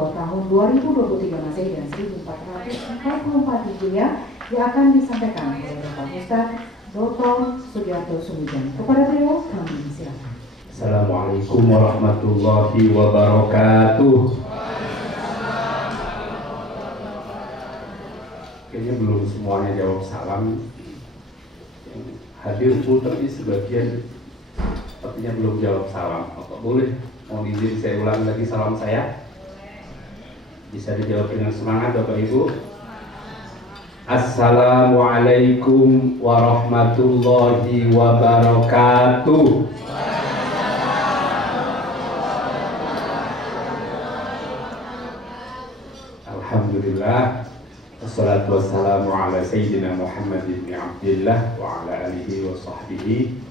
Ramadan tahun 2023 Masehi dan 1444 Hijriah yang akan disampaikan oleh Bapak Ustadz Dr. Sugiarto Sumijan. Kepada beliau kami silakan. Assalamualaikum warahmatullahi wabarakatuh. Kayaknya belum semuanya jawab salam. Hadir pun tapi sebagian sepertinya belum jawab salam. Apa boleh? Mau izin saya ulang lagi salam saya? Bisa dijawab dengan semangat Bapak Ibu. Assalamualaikum warahmatullahi wabarakatuh. Alhamdulillah. Wassalatu wassalamu ala sayyidina Muhammad ibn Abdillah wa ala alihi wa sahbihi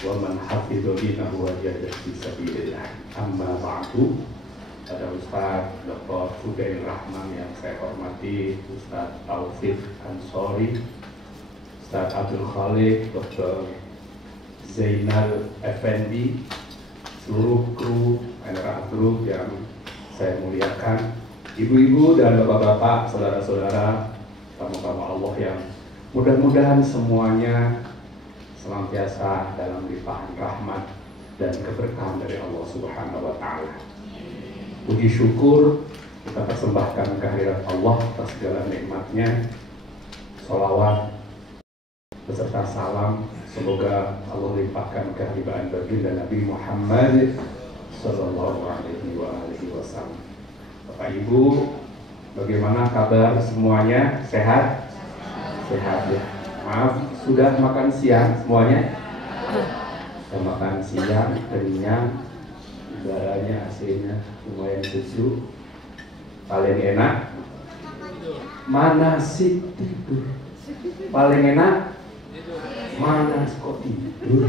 wa man hafidhu dinahu wa jahada fi sabilillah. Amma ba'du. Pada Ustaz Dr. Fudail Rahman yang saya hormati, Ustaz Taufik Ansori, Ustaz Abdul Khalik, Dr. Zainal Effendi, seluruh kru NRA Group yang saya muliakan, ibu-ibu dan bapak-bapak, saudara-saudara, tamu-tamu Allah yang mudah-mudahan semuanya senantiasa dalam limpahan rahmat dan keberkahan dari Allah Subhanahu wa Ta'ala. Puji syukur kita persembahkan kehadirat Allah atas segala nikmatnya. Sholawat beserta salam semoga Allah limpahkan kehadiran baginda Nabi Muhammad Sallallahu Alaihi Wasallam. Bapak Ibu, bagaimana kabar semuanya? Sehat? Sehat ya. Maaf, sudah makan siang semuanya? Sudah makan siang, kenyang, udaranya AC-nya lumayan sejuk. Paling enak? Mana sih tidur? Paling enak? Mana kok tidur?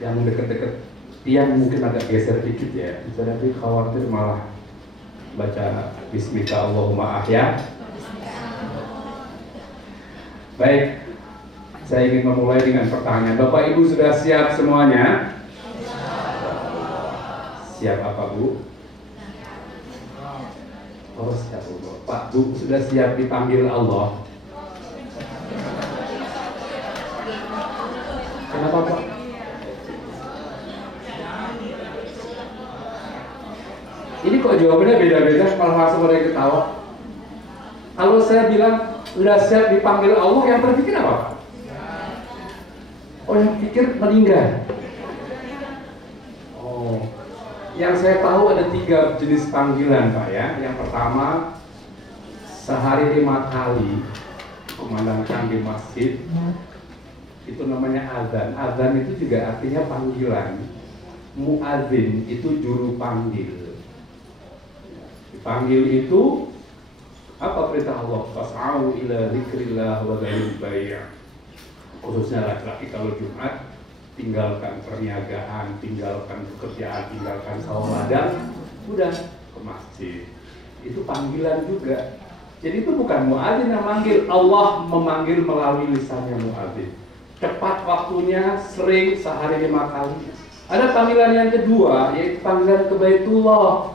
Yang deket-deket tiang mungkin agak geser dikit ya, tapi khawatir malah baca Bismika Allahumma ahya. Baik, saya ingin memulai dengan pertanyaan. Bapak Ibu sudah siap semuanya? Siap apa Bu? Oh siap Bu. Pak Bu sudah siap dipanggil Allah? Kenapa Pak? Ini kok jawabannya beda-beda, malah langsung ada yang ketawa. Kalau saya bilang udah siap dipanggil Allah, yang terpikir apa? Oh, yang pikir meninggal. Oh, yang saya tahu ada 3 jenis panggilan Pak ya. Yang pertama, sehari 5 kali kumandangkan di masjid, itu namanya azan. Azan itu juga artinya panggilan. Muadzin itu juru panggil. Panggil itu apa perintah Allah? Fas'au ila dzikrillah wa dzarul bai'. Khususnya laki-laki kalau Jumat, tinggalkan perniagaan, tinggalkan pekerjaan, tinggalkan sawah ladang, udah ke masjid. Itu panggilan juga. Jadi itu bukan muadzin yang manggil, Allah memanggil melalui lisannya muadzin. Cepat waktunya, sering, sehari 5 kali. Ada panggilan yang kedua, yaitu panggilan ke Baitullah.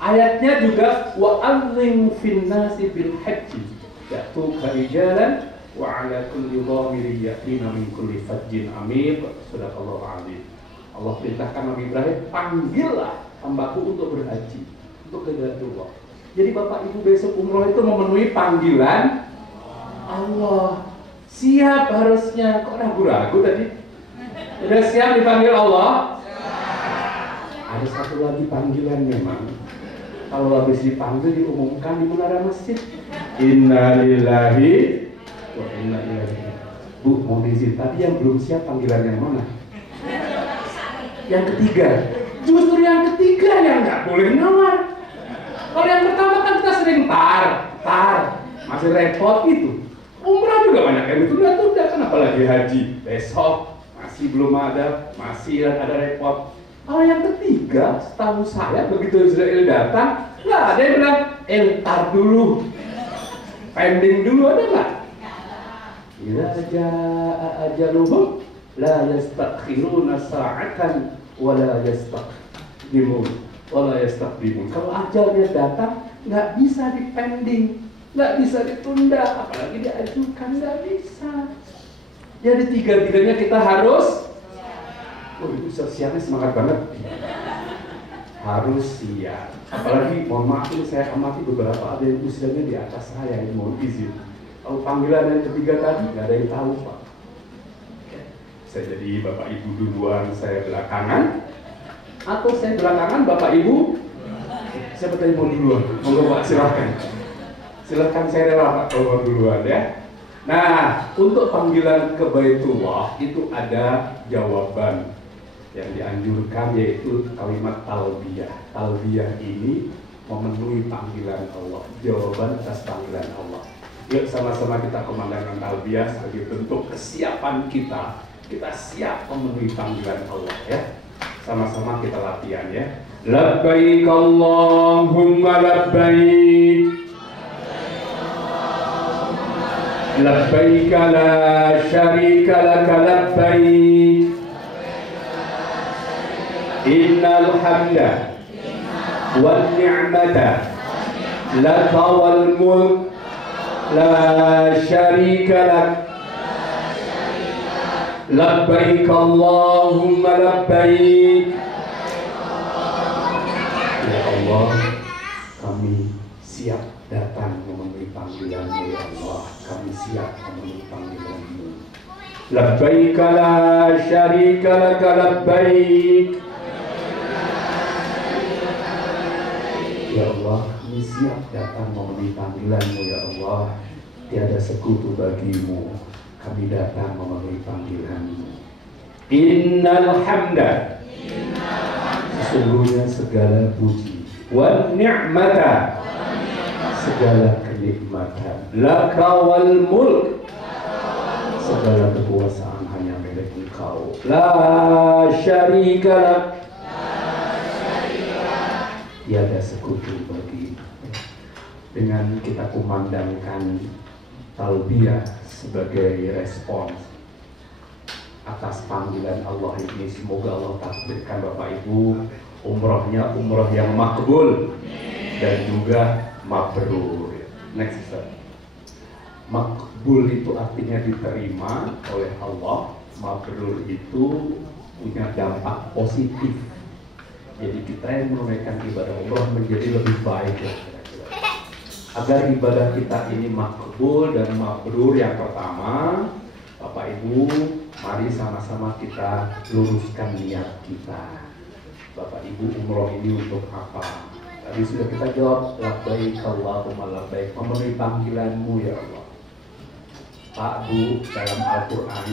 Ayatnya juga wa'adzim finnasi bil haji ya'tuka rijalan wa 'ala kulli dhamirin ya'tina min kulli fajjin amiq. Sadaqallahu 'azim. Allah perintahkan Nabi Ibrahim, panggillah hambaku untuk berhaji, untuk ke Baitullah. Jadi Bapak Ibu besok umroh itu memenuhi panggilan Allah. Siap harusnya. Kok ragu-ragu tadi? Udah siap dipanggil Allah? Ada satu lagi panggilan memang. Kalau habis dipanggil diumumkan di menara masjid. Innalillahi wa inna ilaihi. Bu, mau izin, tadi yang belum siap panggilan yang mana? Yang ketiga. Justru yang ketiga yang nggak boleh nawar. Kalau yang pertama kan kita sering tar, masih repot itu. Umrah juga banyak yang ditunda-tunda, kan apalagi haji besok masih belum ada, masih ada repot. Kalau yang ketiga, setahu saya begitu Israel datang, nggak ada yang bilang, entar dulu, pending dulu, ada nggak? Idza jaa ajaluhum la yastakhiruna sa'atan wa la yastaqdimun. wala yastaqdimun. Kalau ajalnya datang, nggak bisa dipending, nggak bisa ditunda, apalagi diajukan, nggak bisa. Jadi tiga-tiganya kita harus. Oh, itu siapnya semangat banget. Harus siap. Apalagi mohon maaf ini saya amati beberapa ada yang usianya di atas saya, yang mohon izin. Kalau panggilan yang ketiga tadi nggak ada yang tahu Pak. Saya jadi Bapak Ibu duluan, saya belakangan, atau saya belakangan Bapak Ibu. Siapa tadi mau duluan? Monggo Pak, silahkan. Silahkan, saya rela Pak kalau mau duluan ya. Nah, untuk panggilan ke Baitullah itu ada jawaban yang dianjurkan, yaitu kalimat talbiyah. Talbiyah ini memenuhi panggilan Allah, jawaban atas panggilan Allah. Yuk sama-sama kita kumandangkan talbiyah sebagai bentuk kesiapan kita. Kita siap memenuhi panggilan Allah ya. Sama-sama kita latihan ya. Labbaik Allahumma labbaik, labbaik la syarika laka labbaik, innal hamda wan ni'mata laka wal mulk la syarika lak. Labbaik Allahumma labbaik. Ya Allah, kami siap datang memenuhi panggilan-Mu ya Allah. Kami siap memenuhi panggilan-Mu. Labbaik la syarika laka labbaik. Ya Allah, kami siap datang memenuhi panggilan-Mu ya Allah. Tiada sekutu bagimu. Kami datang memenuhi panggilan-Mu. Innal hamda, sesungguhnya segala puji, wan ni'mata, segala kenikmatan, laka wal mulk, segala kekuasaan hanya milik Engkau. La syarika lak, tiada sekutu bagimu. Dengan kita kumandangkan talbiyah sebagai respons atas panggilan Allah ini, semoga Allah takdirkan Bapak Ibu umrohnya umroh yang makbul dan juga mabrur. Next step. Makbul itu artinya diterima oleh Allah, mabrur itu punya dampak positif. Jadi kita yang menunaikan ibadah umroh menjadi lebih baik ya. Agar ibadah kita ini makbul dan mabrur, yang pertama, Bapak Ibu, mari sama-sama kita luruskan niat kita. Bapak Ibu, umroh ini untuk apa? Tadi sudah kita jawab, labbaik Allahumma labbaik, memenuhi panggilan-Mu ya Allah. Pak Bu, dalam Al-Quran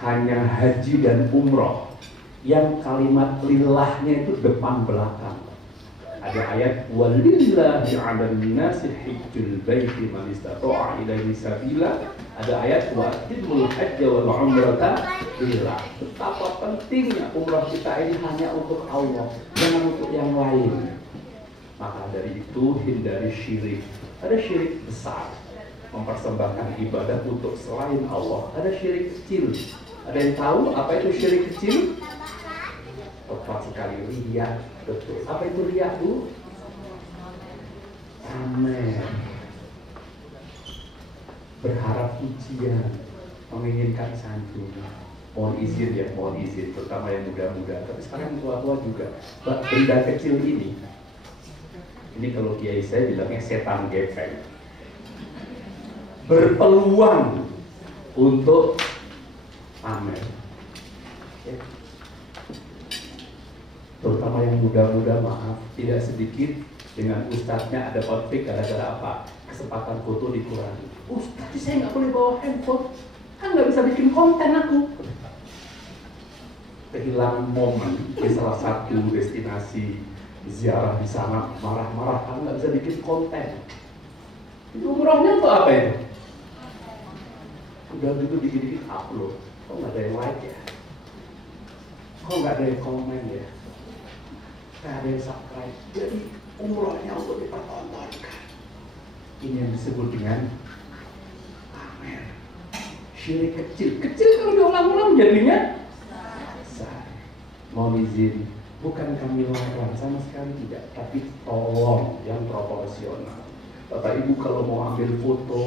hanya haji dan umroh yang kalimat lillahnya itu depan belakang. Ada ayat walillahi 'alan nasi hajjul baiti man istata'a ilaihi sabila. Ada ayat wa atimul hajja wal umrata lillah. Betapa pentingnya umrah kita ini hanya untuk Allah, jangan untuk yang lain. Maka dari itu hindari syirik. Ada syirik besar, mempersembahkan ibadah untuk selain Allah. Ada syirik kecil. Ada yang tahu apa itu syirik kecil? Tepat sekali, riya. Betul. Apa itu riya, Bu? Pamer, berharap pujian, menginginkan sanjungan. Mohon izin ya, mohon izin, terutama yang muda-muda. Tapi sekarang tua-tua juga. Benda kecil ini kalau kiai saya bilangnya setan gepeng, berpeluang untuk pamer. Terutama yang muda-muda, maaf, tidak sedikit dengan ustadznya ada konflik gara-gara apa? Kesempatan foto dikurangi. Ustadz, saya nggak boleh bawa handphone, kan nggak bisa bikin konten aku. Kehilangan momen di salah satu destinasi ziarah di sana, marah-marah karena nggak bisa bikin konten. Itu umrohnya untuk apa itu? Udah gitu dikit-dikit upload, kok nggak ada yang like ya? Kok nggak ada yang komen ya? Nggak ada yang subscribe. Jadi umrohnya untuk dipertontonkan. Ini yang disebut dengan pamer. Syirik kecil. Kecil kalau diulang-ulang jadinya besar. Mohon izin, Bukan kami larang, sama sekali tidak. Tapi tolong yang proporsional. Bapak Ibu kalau mau ambil foto,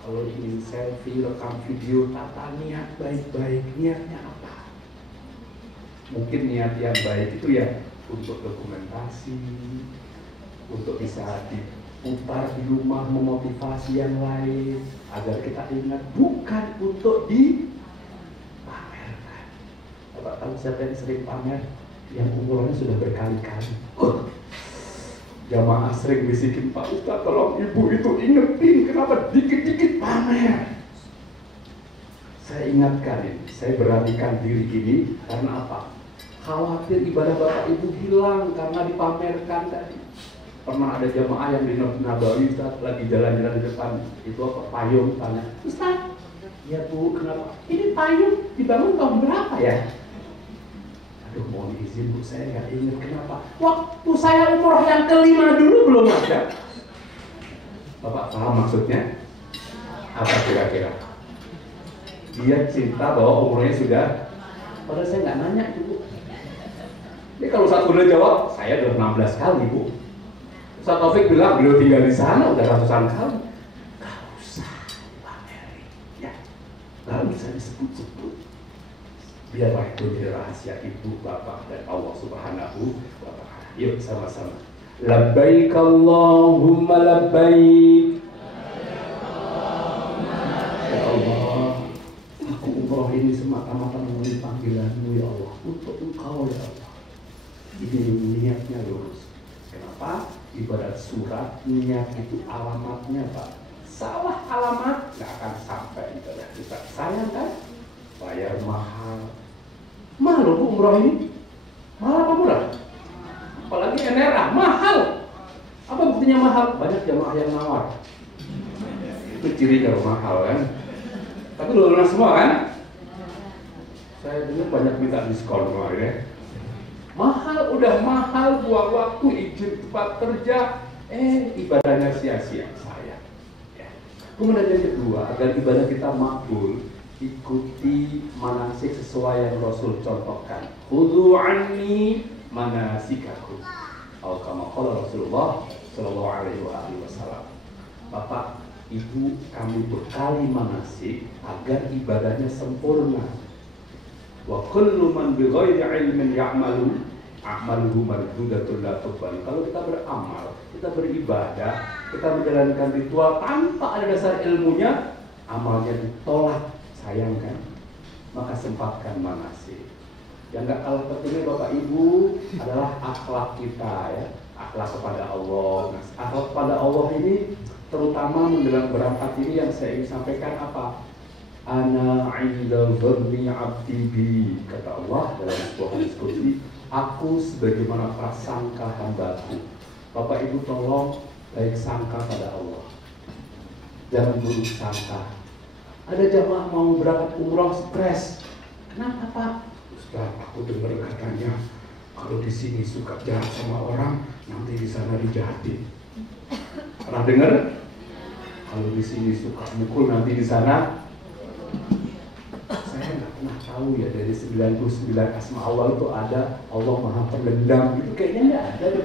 kalau ingin selfie, rekam video, tata niat baik-baik. Niatnya apa? Mungkin niat yang baik itu ya untuk dokumentasi, untuk bisa diputar di rumah, memotivasi yang lain, agar kita ingat, bukan untuk dipamerkan. Bapak tahu siapa yang sering pamer? Yang umurnya sudah berkali-kali. Jamaah sering bisikin, Pak Ustadz tolong ibu itu ingetin kenapa dikit-dikit pamer. Saya ingatkan ini, saya beranikan diri ini karena apa? Khawatir ibadah Bapak Ibu hilang karena dipamerkan tadi. Pernah ada jamaah yang di Nabawi, Ustaz, lagi jalan-jalan di depan, itu apa, payung, tanya, Ustaz, ya Bu, kenapa? Ini payung dibangun tahun berapa ya? Aduh, mohon izin Bu, saya nggak ingat kenapa. Waktu saya umroh yang kelima dulu belum ada. Bapak paham maksudnya? Apa kira-kira? Dia cinta bahwa umurnya sudah, padahal saya nggak nanya itu Bu. Ini kalau Ustaz udah jawab, saya udah 16 kali Bu. Ustaz Taufik bilang beliau tinggal di sana udah ratusan kali. Gak usah pamerin, ya. Gak usah disebut-sebut. Biarlah itu jadi rahasia ibu, bapak, dan Allah Subhanahu wa Ta'ala. Yuk sama-sama. Labbaik Allahumma labbaik. Ya Allah, aku umroh ini semata-mata memenuhi panggilanmu ya Allah, untuk Engkau ya Allah. Ini niatnya lurus. Kenapa? Ibadat surat, niat itu alamatnya Pak. Salah alamat, nggak akan sampai ibadah kita. Sayang kan? Bayar mahal. Mahal loh Bu umroh ini. Mahal apa murah? Apalagi NRA, mahal. Apa buktinya mahal? Banyak jamaah yang nawar. Itu ciri kalau mahal kan. Tapi lulus semua kan? Saya dengar banyak minta diskon kemarin ya. Mahal, udah mahal, buang waktu, izin tempat kerja, ibadahnya sia-sia. Sayang ya. Kemudian yang kedua, agar ibadah kita makbul, ikuti manasik sesuai yang Rasul contohkan. Khudhu anni manasikakum. Atau kama qala Rasulullah sallallahu alaihi wasallam. Bapak, Ibu, kami bekali manasik agar ibadahnya sempurna. Wa kullu man bighairi ilmin ya'malu a'maluhu mardudatun la tuqbal. Kalau kita beramal, kita beribadah, kita menjalankan ritual tanpa ada dasar ilmunya, amalnya ditolak. Sayang kan? Maka sempatkan manasik. Yang gak kalah pentingnya Bapak Ibu adalah akhlak kita ya. Akhlak kepada Allah. Nah, akhlak kepada Allah ini terutama menjelang berangkat ini yang saya ingin sampaikan apa? Ana 'inda dhanni 'abdi bi, kata Allah dalam sebuah hadis qudsi, aku sebagaimana prasangka hambaku. Bapak Ibu tolong baik sangka pada Allah. Jangan buruk sangka. Ada jamaah mau berangkat umroh stres. Kenapa Pak? Ustaz, aku dengar katanya kalau di sini suka jahat sama orang, nanti di sana dijahatin. Pernah dengar? Kalau di sini suka mukul, nanti di sana. Saya nggak pernah tahu ya dari 99 asma Allah itu ada Allah Maha Pendendam. Itu kayaknya nggak ada ya.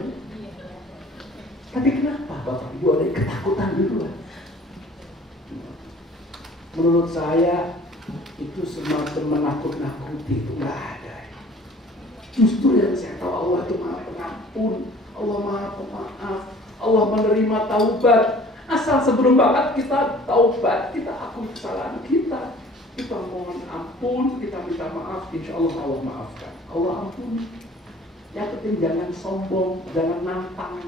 Tapi kenapa Bapak Ibu ada ketakutan dulu? Menurut saya itu semacam menakut-nakuti, itu nggak ada. Justru yang saya tahu Allah itu Maha Pengampun, Allah Maha Pemaaf, Allah menerima taubat. Asal sebelum banget kita taubat, kita akui kesalahan kita mohon ampun, kita minta maaf, insya Allah Allah maafkan, Allah ampuni. Yang penting jangan sombong, jangan nantang.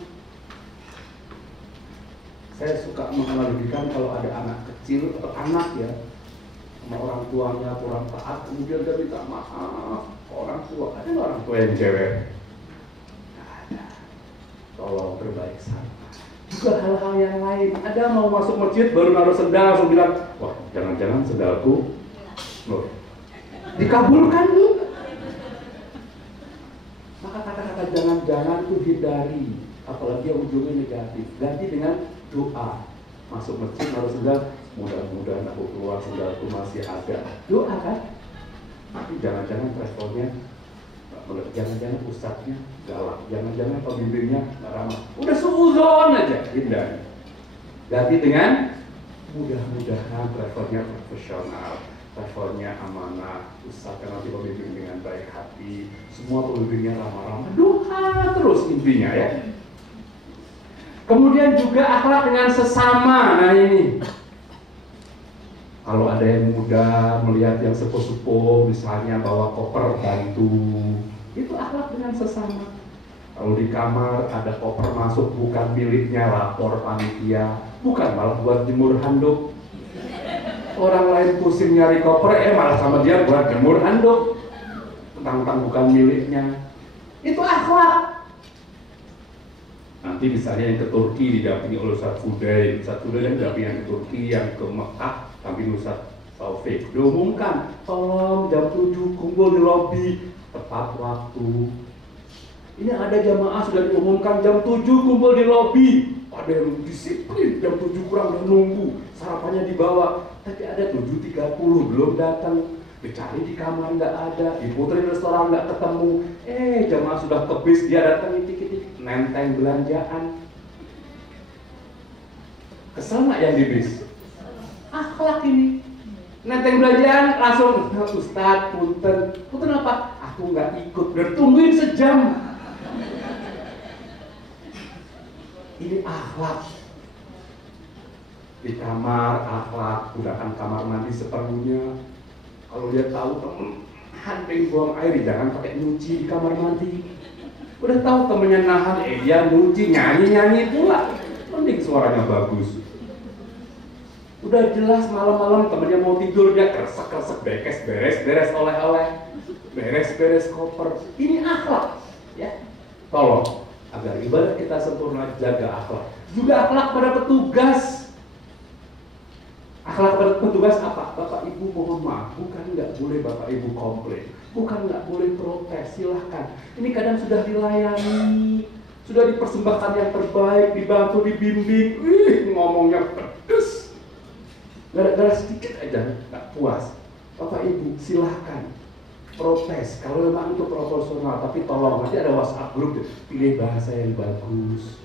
Saya suka menganalogikan kalau ada anak kecil atau anak ya sama orang tuanya kurang taat, kemudian dia minta maaf ke orang tua. Ada orang tua yang cewek? Tidak ada. Tolong berbaik sangka. Juga hal-hal yang lain. Ada mau masuk masjid baru naruh sendal langsung bilang, wah jangan-jangan sendalku loh dikabulkan nih. Maka kata-kata jangan-jangan itu hindari, apalagi yang ujungnya negatif. Ganti dengan doa. Masuk masjid harus sendal, mudah-mudahan aku keluar sendalku masih ada. Doa kan? Tapi jangan-jangan responnya Jangan-jangan ustadznya galak, jangan-jangan pembimbingnya nggak ramah. Udah suuzon aja, hindari. Ganti dengan mudah-mudahan travelnya profesional, travelnya amanah, ustadznya nanti pembimbing dengan baik hati, semua pembimbingnya ramah-ramah, doa terus intinya ya. Kemudian juga akhlak dengan sesama. Nah ini, kalau ada yang muda melihat yang sepuh-sepuh misalnya bawa koper bantu, itu akhlak dengan sesama. Kalau di kamar ada koper masuk bukan miliknya, lapor panitia, bukan malah buat jemur handuk. Orang lain pusing nyari koper, malah sama dia buat jemur handuk, tentang bukan miliknya. Itu akhlak. Nanti misalnya yang ke Turki didampingi oleh Ustadz Fudail yang didampingi ke Turki, yang ke Mekah tapi Ustadz Taufik diumumkan, tolong jam 7 kumpul di lobi tepat waktu. Ini ada jamaah sudah diumumkan jam 7 kumpul di lobi, ada yang disiplin jam 7 kurang dan nunggu, sarapannya dibawa, tapi ada 7.30 belum datang. Dicari di kamar nggak ada, diputerin restoran nggak ketemu, jamaah sudah ke bis, dia datang titik-titik nenteng belanjaan. Kesel nggak yang di bis? Akhlak ini. Nenteng belanjaan langsung, Ustadz, punten apa? Aku nggak ikut, udah tungguin sejam. Ini akhlak. Di kamar akhlak, gunakan kamar mandi seperlunya. Kalau dia tahu temen handeng buang air, jangan pakai nyuci di kamar mandi. Udah tahu temennya nahan, dia nyuci, nyanyi pula. Mending suaranya bagus. Udah jelas malam-malam temennya mau tidur, dia kresek-kresek, beres oleh-oleh, beres koper. Ini akhlak, ya. Tolong, agar ibadah kita sempurna, jaga akhlak. Juga akhlak pada petugas. Akhlak pada petugas apa? Bapak Ibu mohon maaf, bukan nggak boleh Bapak Ibu komplain, bukan nggak boleh protes, silahkan. Ini kadang sudah dilayani, sudah dipersembahkan yang terbaik, dibantu, dibimbing, ngomongnya pedes. Gara-gara sedikit aja nggak puas, Bapak Ibu silahkan protes. Kalau memang itu proporsional, tapi tolong nanti ada WhatsApp grup, pilih bahasa yang bagus.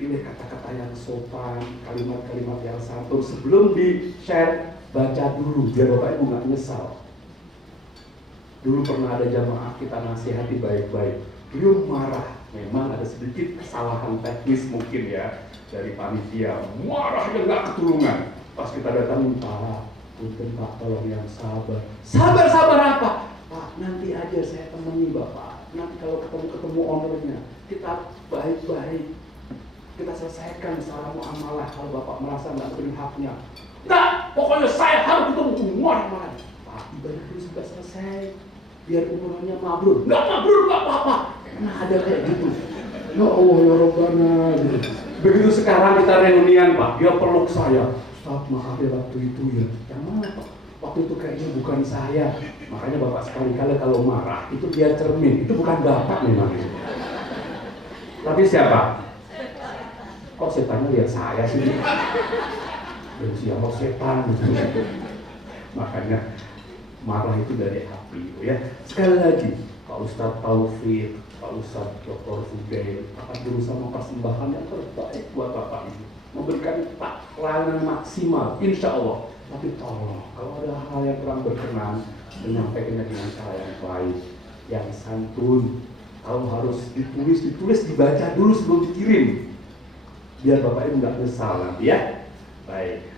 Pilih kata-kata yang sopan, kalimat-kalimat yang santun. Sebelum di-share, baca dulu, biar Bapak Ibu nggak nyesal. Dulu pernah ada jamaah kita nasihati baik-baik. Beliau marah, memang ada sedikit kesalahan teknis mungkin ya, dari panitia. Marahnya nggak ketulungan. Pas kita datang, Pak, punten Pak, tolong yang sabar. Sabar apa? Pak, nanti aja saya temani Bapak. Nanti kalau ketemu ownernya, kita baik-baik. Kita selesaikan masalah muamalah kalau Bapak merasa nggak beri haknya. Nggak, pokoknya saya harus ketemu marah. Pak, ibadah dulu sudah selesai, biar umurnya mabrur. Nggak mabrur, nggak apa-apa. Nah ada kayak gitu. Ya Allah ya Rabbana. Begitu sekarang kita reunian Pak, dia peluk saya. Ustaz, maaf ya waktu itu ya. Yang mana Pak? Waktu itu kayaknya bukan saya. Makanya Bapak sekali-kali kalau marah itu dia cermin. Itu bukan Bapak memang. Tapi siapa? Kok setannya lihat saya sih? Dan siapa setan? Makanya marah itu dari api, ya. Sekali lagi, Pak Ustadz Taufik, Pak Ustadz Dr. Fudail akan berusaha mempersembahkan yang terbaik buat Bapak Ibu, memberikan pelayanan maksimal, insya Allah. Tapi tolong, kalau ada hal yang kurang berkenan, menyampaikannya dengan cara yang baik, yang santun. Kalau harus ditulis, dibaca dulu sebelum dikirim. Biar Bapak Ibu nggak nyesal nanti ya. Baik,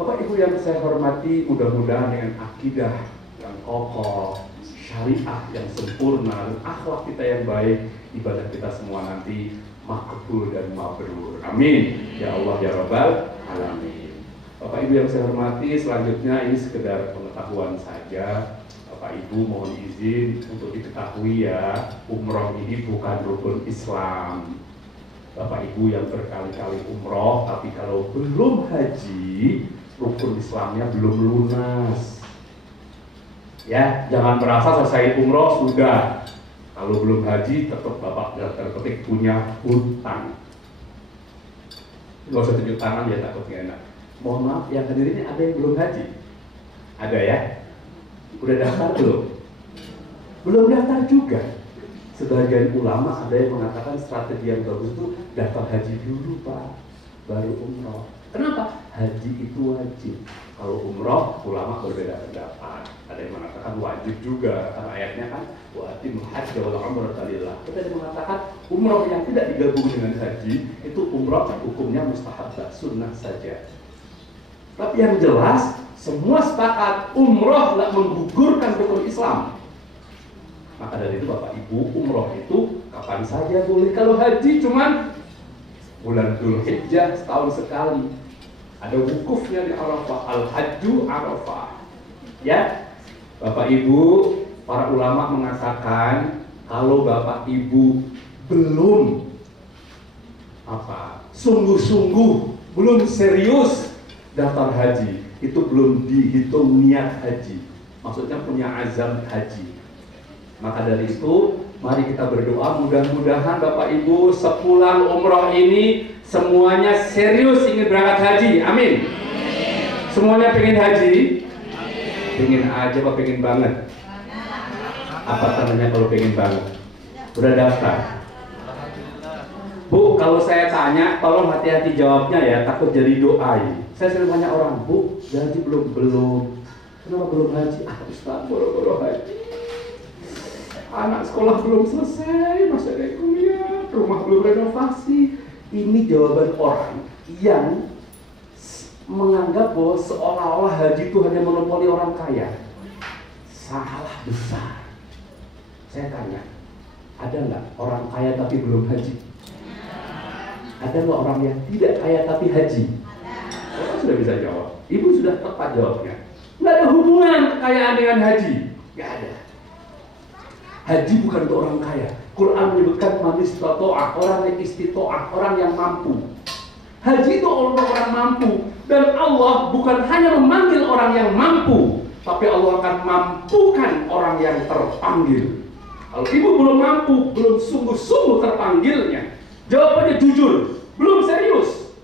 Bapak Ibu yang saya hormati, mudah-mudahan dengan akidah yang kokoh, syariah yang sempurna, dan akhlak kita yang baik, ibadah kita semua nanti makbul dan mabrur. Amin. Ya Allah ya Rabbal Alamin. Bapak Ibu yang saya hormati, selanjutnya ini sekedar pengetahuan saja. Bapak Ibu mohon izin untuk diketahui ya, umroh ini bukan rukun Islam. Bapak Ibu yang berkali-kali umroh, tapi kalau belum haji, rukun Islamnya belum lunas. Ya, jangan merasa selesai umroh sudah. Kalau belum haji, tetap Bapak terpetik punya hutang. Gak usah tunjuk tangan ya, takut gak enak. Mohon maaf, yang hadir ini ada yang belum haji? Ada ya? Udah daftar belum? belum daftar juga. Sebagian ulama ada yang mengatakan strategi yang bagus itu daftar haji dulu Pak, baru umroh. Kenapa? Haji itu wajib. Kalau umroh, ulama berbeda pendapat. Ada yang mengatakan wajib juga, karena ayatnya kan wajib haji wal umrata lillah. Ada yang mengatakan umroh yang tidak digabung dengan haji itu umroh hukumnya mustahab, sunnah saja. Tapi yang jelas semua sepakat umroh tidak menggugurkan rukun Islam. Maka dari itu Bapak Ibu, umroh itu kapan saja boleh. Kalau haji cuman bulan Dzulhijjah setahun sekali. Ada wukufnya di Arafah, al-hajju Arafah. Ya, Bapak Ibu, para ulama mengatakan kalau Bapak Ibu belum sungguh-sungguh, belum serius daftar haji, itu belum dihitung niat haji. Maksudnya punya azam haji. Maka dari itu, mari kita berdoa mudah-mudahan Bapak Ibu sepulang umroh ini semuanya serius ingin berangkat haji. Amin. Semuanya pengen haji? Pengen aja apa pengen banget? Apa tandanya kalau pengen banget? Udah daftar? Bu, kalau saya tanya, tolong hati-hati jawabnya ya, takut jadi doa. Saya sering tanya orang, Bu, haji belum? Belum. Kenapa belum haji? Ustaz, boro-boro haji. Anak sekolah belum selesai, masih ada kuliah, rumah belum renovasi. Ini jawaban orang yang menganggap bahwa seolah-olah haji itu hanya monopoli orang kaya. Salah besar. Saya tanya, ada nggak orang kaya tapi belum haji? Ada nggak orang yang tidak kaya tapi haji? Bapak sudah bisa jawab. Ibu sudah tepat jawabnya. Nggak ada hubungan kekayaan dengan haji. Nggak ada. Haji bukan untuk orang kaya. Quran menyebutkan manis istito'ah, orang yang istito'ah, orang yang mampu. Haji itu untuk orang mampu. Dan Allah bukan hanya memanggil orang yang mampu, tapi Allah akan mampukan orang yang terpanggil. Kalau ibu belum mampu, belum sungguh-sungguh terpanggilnya, jawabannya jujur, belum serius.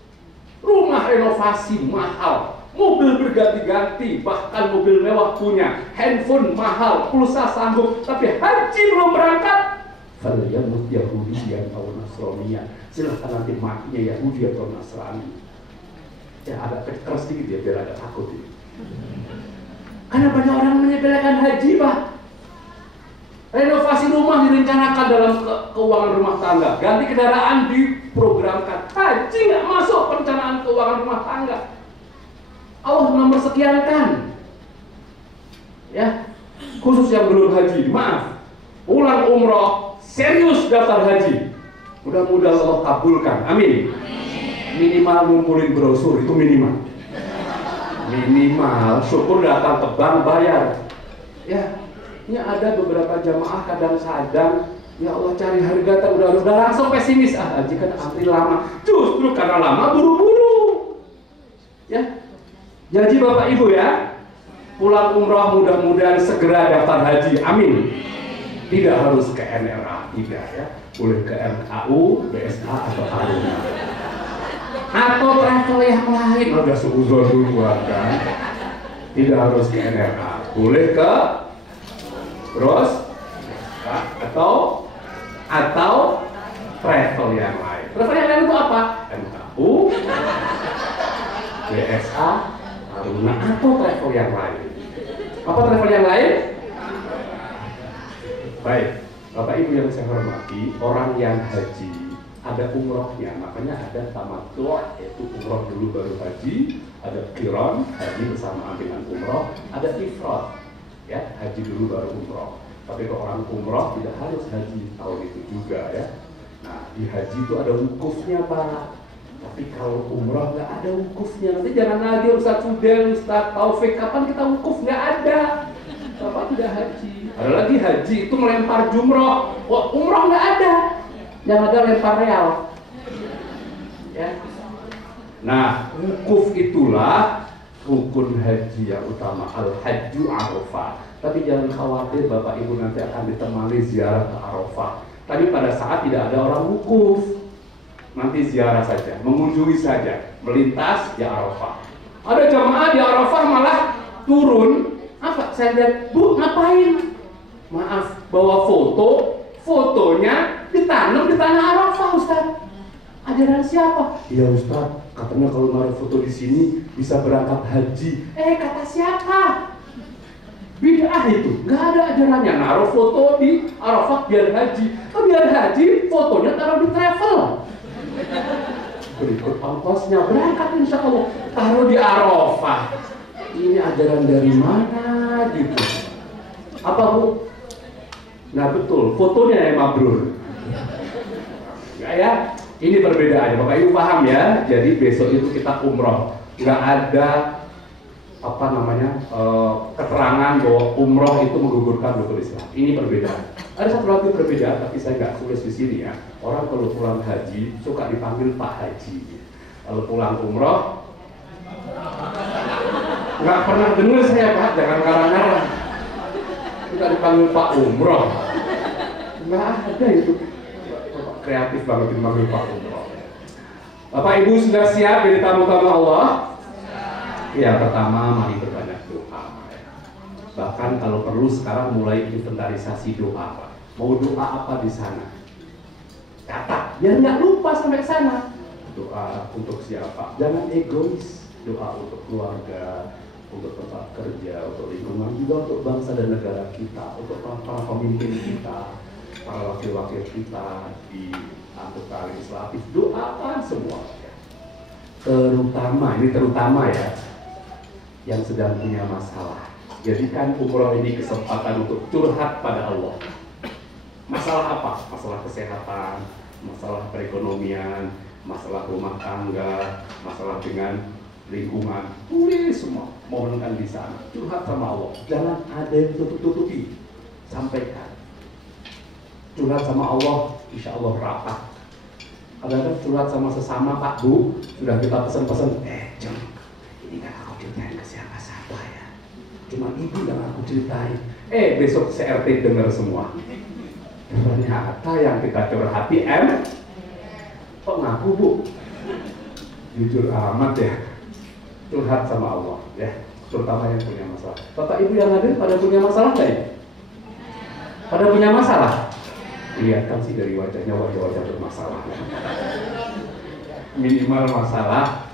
Rumah renovasi mahal, mobil berganti-ganti, bahkan mobil mewah punya, handphone mahal, pulsa sanggup, tapi haji belum berangkat. Falyamut Yahudiyan atau Nasraniyan. Silahkan nanti matinya Yahudi atau Nasrani. Ya agak keras dikit ya biar agak takut ini. Karena banyak orang menyepelekan haji Pak. Renovasi rumah direncanakan dalam keuangan rumah tangga, ganti kendaraan diprogramkan. Haji nggak masuk perencanaan keuangan rumah tangga. Allah nomor sekiankan. Ya, khusus yang belum haji, maaf. Pulang umroh, serius daftar haji. Mudah-mudahan Allah kabulkan. Amin. Minimal ngumpulin brosur itu minimal. Minimal syukur datang ke bank bayar. Ya, ini ada beberapa jamaah kadang-kadang ya Allah cari harga udah langsung pesimis. Haji kan antri lama. Justru karena lama buru-buru. Ya. Jadi Bapak Ibu ya, pulang umroh mudah-mudahan segera daftar haji. Amin. Tidak harus ke NRA, tidak ya. Boleh ke MKU, BSA atau Haruna. Atau travel yang lain. Ada seuzon duluan kan. Tidak harus ke NRA. Boleh ke terus atau travel yang lain. Travel yang lain itu apa? MKU, BSA, Haruna atau travel yang lain. Apa travel yang lain? Baik, Bapak Ibu yang saya hormati, orang yang haji ada umrohnya, makanya ada tamattu', yaitu umroh dulu baru haji, ada qiran, haji bersamaan dengan umroh, ada ifrad, ya haji dulu baru umroh. Tapi kalau orang umroh tidak harus haji tahun itu juga ya. Nah di haji itu ada wukufnya Pak. Tapi kalau umroh nggak ada wukufnya, nanti jangan lagi Ustaz Fudel, Ustaz Taufik, kapan kita wukuf? Nggak ada. Bapak tidak haji. Ada lagi haji itu melempar jumroh. Wah, umroh nggak ada. Yang ada lempar real. Ya. Nah, wukuf itulah rukun haji yang utama, al-hajju Arafah. Tapi jangan khawatir Bapak Ibu nanti akan ditemani ziarah ke Arafah. Tapi pada saat tidak ada orang wukuf, nanti ziarah saja, mengunjungi saja, melintas di Arafah. Ada jamaah di Arafah malah turun. Apa? Saya lihat, Bu, ngapain? Maaf, bawa fotonya ditanam di tanah Arafah, Ustaz. Ajaran siapa? Iya Ustaz, katanya kalau naruh foto di sini bisa berangkat haji. Kata siapa? Bid'ah itu, nggak ada ajarannya naruh foto di Arafah biar haji. Biar haji, fotonya taruh di travel. Berikut ongkosnya berangkat insya Allah, taruh di Arafah. Ini ajaran dari mana gitu? Apa Bu? Nah betul, fotonya yang mabrur. Ya, ini perbedaannya. Bapak Ibu paham ya? Jadi besok itu kita umroh, nggak ada keterangan bahwa umroh itu menggugurkan rukun Islam. Ini perbedaan. Ada satu lagi perbedaan, tapi saya nggak tulis di sini ya. Orang kalau pulang haji suka dipanggil Pak Haji. Kalau pulang umroh nggak pernah dengar saya Pak, jangan ngarang-ngarang. Suka dipanggil Pak Umroh. Nggak ada itu. Kreatif banget dipanggil Pak Umroh. Bapak Ibu sudah siap jadi tamu-tamu Allah? Ya, pertama mari berbanyak doa. Bahkan kalau perlu sekarang mulai inventarisasi doa, Pak. Mau doa apa di sana? Kata, ya nggak lupa sampai sana. Doa untuk siapa? Jangan egois. Doa untuk keluarga, untuk tempat kerja, untuk lingkungan, juga untuk bangsa dan negara kita, untuk para pemimpin kita, para wakil-wakil kita di anggota legislatif. Doakan semua. Terutama ya, yang sedang punya masalah. Jadikan umroh ini kesempatan untuk curhat pada Allah. Masalah apa? Masalah kesehatan, masalah perekonomian, masalah rumah tangga, masalah dengan lingkungan. Tulis semua, mohonkan di sana. Curhat sama Allah. Jangan ada yang tutup-tutupi. Sampaikan. Curhat sama Allah, insya Allah rapat. Kadang-kadang curhat sama sesama Pak Bu, sudah kita pesan-pesan, Jom, ini kan aku ceritain ke siapa-siapa ya. Cuma ibu yang aku ceritain. Besok CRT dengar semua. Ternyata yang kita curhati kok ngaku Bu? Jujur amat ya. Curhat sama Allah ya. Terutama yang punya masalah. Bapak Ibu yang hadir pada punya masalah nggak ya? Pada punya masalah? Kelihatan sih dari wajahnya wajah-wajah bermasalah. Minimal masalah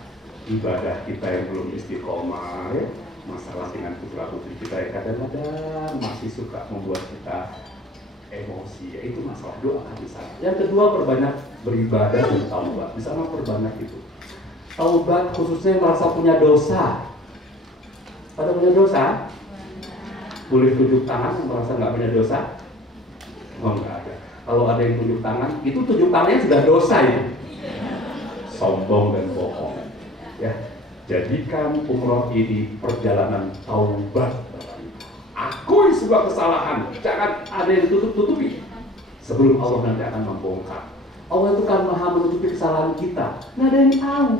ibadah kita yang belum istiqomah ya. Masalah dengan putra-putri kita yang kadang-kadang masih suka membuat kita emosi, yaitu masalah doa di sana. Yang kedua, perbanyak beribadah dan taubat. Di sana perbanyak itu. Taubat khususnya yang merasa punya dosa. Pada punya dosa? Boleh tunjuk tangan yang merasa nggak punya dosa? Oh, nggak ada. Kalau ada yang tunjuk tangan, itu tunjuk tangannya sudah dosa itu. Sombong dan bohong. Ya, jadikan umroh ini perjalanan taubat. Akui sebuah kesalahan, jangan ada yang tutup-tutupi. Sebelum Allah nanti akan membongkar. Allah itu kan maha menutupi kesalahan kita, nggak ada yang tahu.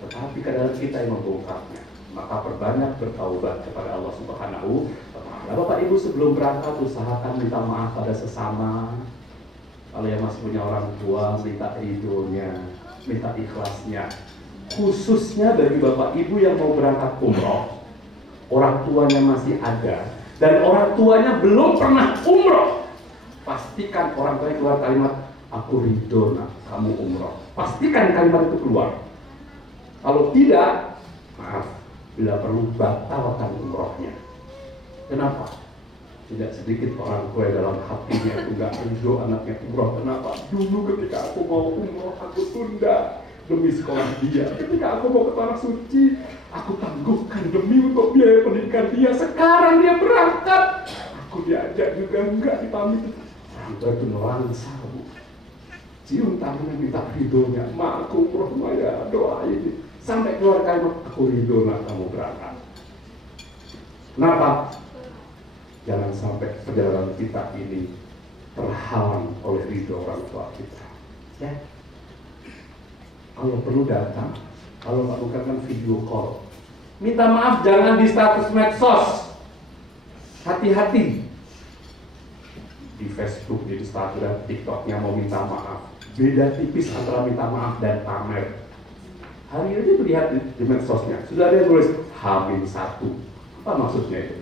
Tetapi kadang kita yang membongkarnya. Maka perbanyak bertaubat kepada Allah Subhanahu wa Ta'ala. Bapak Ibu sebelum berangkat usahakan minta maaf pada sesama. Kalau yang masih punya orang tua, minta ridhonya, minta ikhlasnya. Khususnya bagi Bapak Ibu yang mau berangkat umroh, orang tuanya masih ada dan orang tuanya belum pernah umroh, pastikan orang tuanya keluar kalimat, aku ridho nak kamu umroh. Pastikan kalimat itu keluar. Kalau tidak, maaf, bila perlu batalkan umrohnya. Kenapa? Tidak sedikit orang tua dalam hatinya itu nggak ridho anaknya umroh. Kenapa? Dulu ketika aku mau umroh, aku tunda demi sekolah dia. Ketika aku mau ke tanah suci, aku tangguhkan demi untuk biaya pendidikan dia. Sekarang dia berangkat, aku diajak juga enggak dipamit. Orang tua itu merangsang, Bu. Cium tangannya minta ridhonya. Ma, aku umroh, ya doa ini. Sampai keluar kalimat, aku ridho nak kamu berangkat. Kenapa? Jangan sampai perjalanan kita ini terhalang oleh ridho orang tua kita. Ya. Kalau perlu datang, kalau nggak bukan kan video call. Minta maaf jangan di status medsos. Hati-hati. Di Facebook, di Instagram, TikToknya mau minta maaf. Beda tipis antara minta maaf dan pamer. Hari ini terlihat di medsosnya sudah ada yang tulis H-1. Apa maksudnya itu?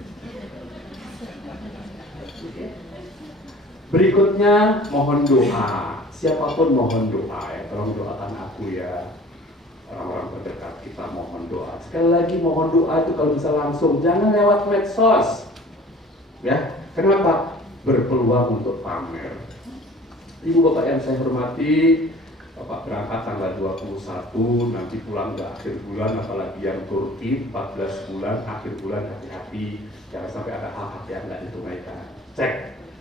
Berikutnya mohon doa. Siapapun mohon doa ya. Tolong doakan aku ya. Orang-orang terdekat kita mohon doa. Sekali lagi mohon doa itu kalau bisa langsung, jangan lewat medsos. Ya, kenapa? Berpeluang untuk pamer. Ibu bapak yang saya hormati, bapak berangkat tanggal 21, nanti pulang ke akhir bulan, apalagi yang Turki 14 bulan, akhir bulan hati-hati, jangan sampai ada hak-hak yang nggak ditunaikan. Cek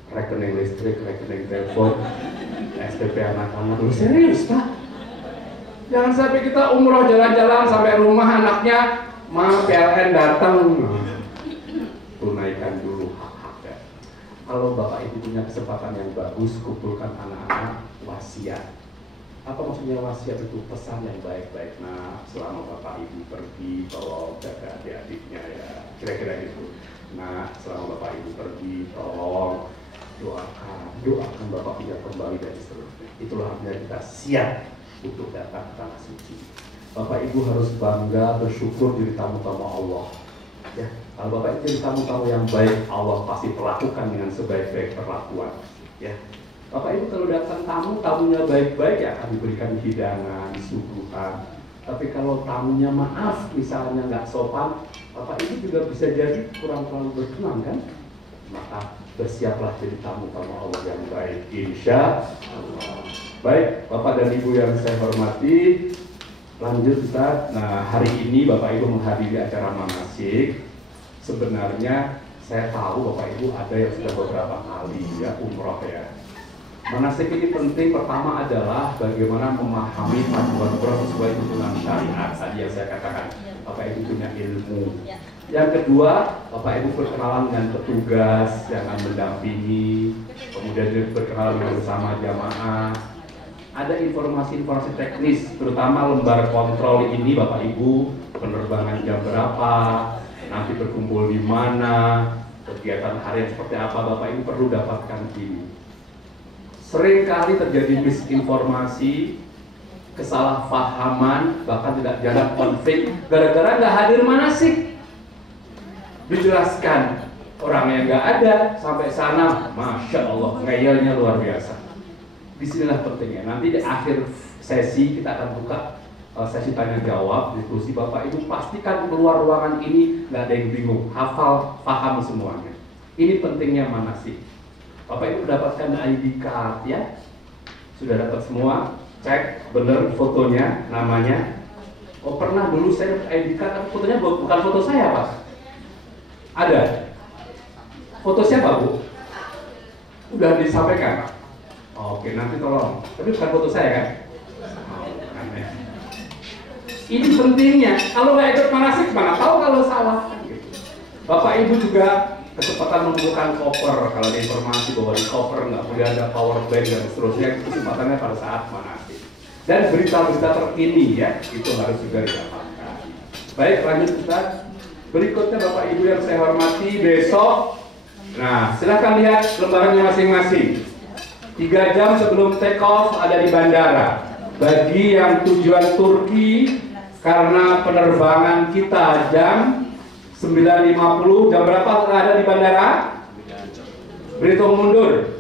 rekening listrik, rekening telepon, SPP anak-anak. Serius Pak? Jangan sampai kita umroh jalan-jalan sampai rumah anaknya, PLN datang. Tunaikan dulu hak-haknya. Kalau bapak ibu punya kesempatan yang bagus, kumpulkan anak-anak, wasiat. Apa maksudnya wasiat itu? Pesan yang baik-baik. Nah, selama bapak ibu pergi, tolong jaga adik-adiknya ya. Kira-kira gitu. Nah, selama bapak ibu pergi, tolong doakan bapak ibu kembali dari seterusnya. Itulah artinya kita siap untuk datang ke tanah suci. Bapak ibu harus bangga, bersyukur jadi tamu-tamu Allah. Ya, kalau bapak ibu jadi tamu-tamu yang baik, Allah pasti perlakukan dengan sebaik-baik perlakuan. Ya, bapak ibu kalau datang tamunya baik-baik ya akan diberikan hidangan, disuguhkan. Tapi kalau tamunya maaf, misalnya nggak sopan, bapak ibu juga bisa jadi kurang terlalu berkenan kan? Maka bersiaplah jadi tamu-tamu Allah yang baik, insya Allah. Baik, Bapak dan Ibu yang saya hormati, lanjut Ustaz. Nah, hari ini Bapak Ibu menghadiri acara manasik. Sebenarnya saya tahu Bapak Ibu ada yang sudah beberapa kali ya umroh ya. Manasik ini penting, pertama adalah bagaimana memahami panduan umroh sesuai tuntunan syariat tadi yang saya katakan. Bapak Ibu punya ilmu. Yang kedua, Bapak Ibu berkenalan dengan petugas yang akan mendampingi, kemudian berkenalan bersama jamaah. Ada informasi-informasi teknis, terutama lembar kontrol ini Bapak Ibu, penerbangan jam berapa, nanti berkumpul di mana, kegiatan harian seperti apa, Bapak Ibu perlu dapatkan ini. Seringkali terjadi misinformasi, kesalahpahaman, bahkan tidak jarang konflik, gara-gara nggak hadir manasik. Dijelaskan, orangnya nggak ada, sampai sana, Masya Allah, ngeyelnya luar biasa. Disinilah pentingnya. Nanti di akhir sesi kita akan buka sesi tanya jawab, diskusi. Bapak Ibu pastikan keluar ruangan ini nggak ada yang bingung, hafal, paham semuanya. Ini pentingnya manasik. Bapak Ibu dapatkan ID card ya, sudah dapat semua. Cek bener fotonya, namanya. Oh pernah dulu saya ID card, tapi fotonya bukan foto saya Pak. Ada. Foto siapa Bu? Udah disampaikan. Oke, nanti tolong. Tapi bukan foto saya kan? Ini pentingnya. Kalau nggak ikut manasik, mana tahu kalau salah. Bapak Ibu juga kesempatan membuka koper. Kalau ada informasi bahwa di koper nggak boleh ada power bank dan seterusnya, kesempatannya pada saat manasik. Dan berita-berita terkini ya, itu harus juga didapatkan. Baik, lanjut Ustaz. Berikutnya Bapak Ibu yang saya hormati, besok. Nah, silahkan lihat lembarannya masing-masing. 3 jam sebelum take off ada di bandara. Bagi yang tujuan Turki, karena penerbangan kita jam 9.50, jam berapa ada di bandara? Berhitung mundur.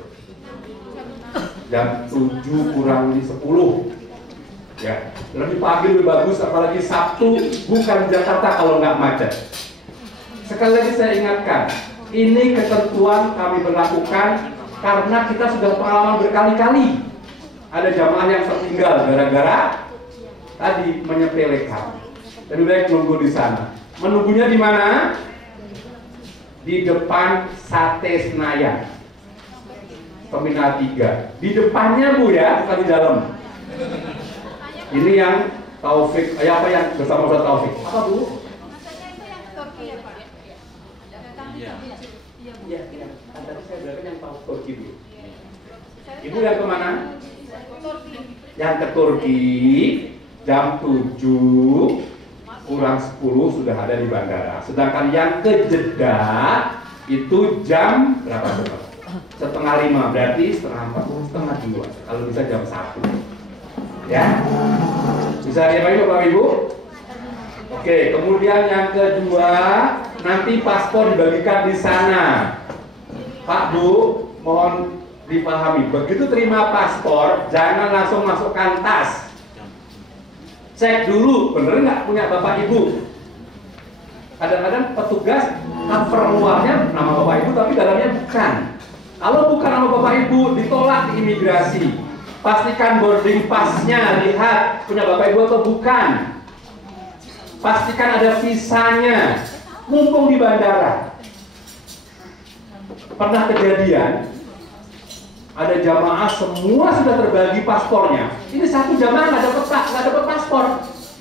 Jam 7 kurang di 10. Ya, lebih pagi lebih bagus, apalagi Sabtu, bukan Jakarta kalau nggak macet. Sekali lagi saya ingatkan, ini ketentuan kami berlakukan karena kita sudah pengalaman berkali-kali ada jamaah yang tertinggal gara-gara tadi menyepelekan. Lebih baik menunggu di sana. Menunggunya di mana? Di depan Sate Senayan, Terminal 3. Di depannya Bu ya, bukan di dalam. Ini yang Taufik, apa yang bersama Ustaz Taufik? Apa Bu? Maksudnya itu yang Turki ya Pak? Iya. Iya. Tadi saya bilang yang Turki dulu. Ibu yang kemana? Yang ke Turki jam 7 kurang 10 sudah ada di bandara. Sedangkan yang ke Jeddah itu jam berapa? Setengah 5, berarti setengah 4, setengah 2. Kalau bisa jam 1. Ya, bisa dipahami Bapak Ibu? Oke, kemudian yang kedua, nanti paspor dibagikan di sana. Pak Bu, mohon dipahami, begitu terima paspor jangan langsung masukkan tas. Cek dulu bener nggak punya bapak ibu. Kadang-kadang petugas cover luarnya nama bapak ibu tapi dalamnya bukan. Kalau bukan nama bapak ibu ditolak di imigrasi. Pastikan boarding passnya, lihat punya bapak ibu atau bukan. Pastikan ada visanya. Mumpung di bandara. Pernah kejadian ada jamaah semua sudah terbagi paspornya. Ini satu jamaah nggak dapat paspor.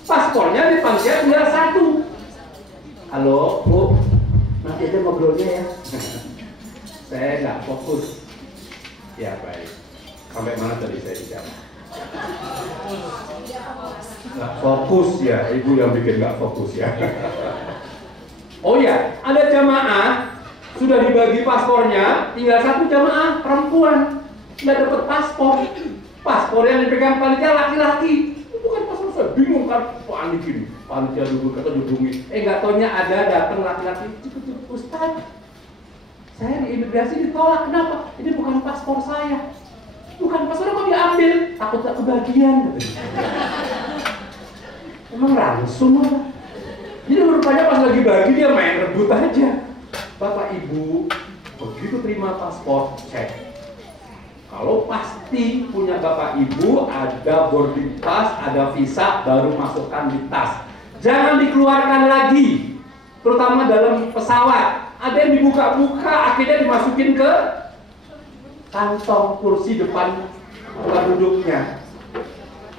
Paspornya dipanggil tinggal satu. Halo, Bu, nanti aja ngobrolnya ya. Saya nggak fokus. Ya baik. Sampai mana tadi saya bicara? Nggak fokus ya, ibu yang bikin nggak fokus ya. Oh ya, ada jamaah sudah dibagi paspornya, tinggal satu jamaah perempuan nggak dapat paspor. Paspor yang dipegang panitia laki-laki. Bukan paspor, saya bingung kan, panitia duduk kata dudungi. Nggak taunya ada datang laki-laki. Ustaz, saya di imigrasi ditolak. Kenapa? Ini bukan paspor saya. Bukan paspor kok diambil, takut tak kebagian. Emang langsung apa? Jadi rupanya pas lagi bagi dia main rebut aja. Bapak Ibu, begitu terima paspor, cek. Kalau pasti punya Bapak Ibu, ada boarding pass, ada visa, baru masukkan di tas. Jangan dikeluarkan lagi, terutama dalam pesawat. Ada yang dibuka-buka, akhirnya dimasukin ke kantong kursi depan tempat duduknya.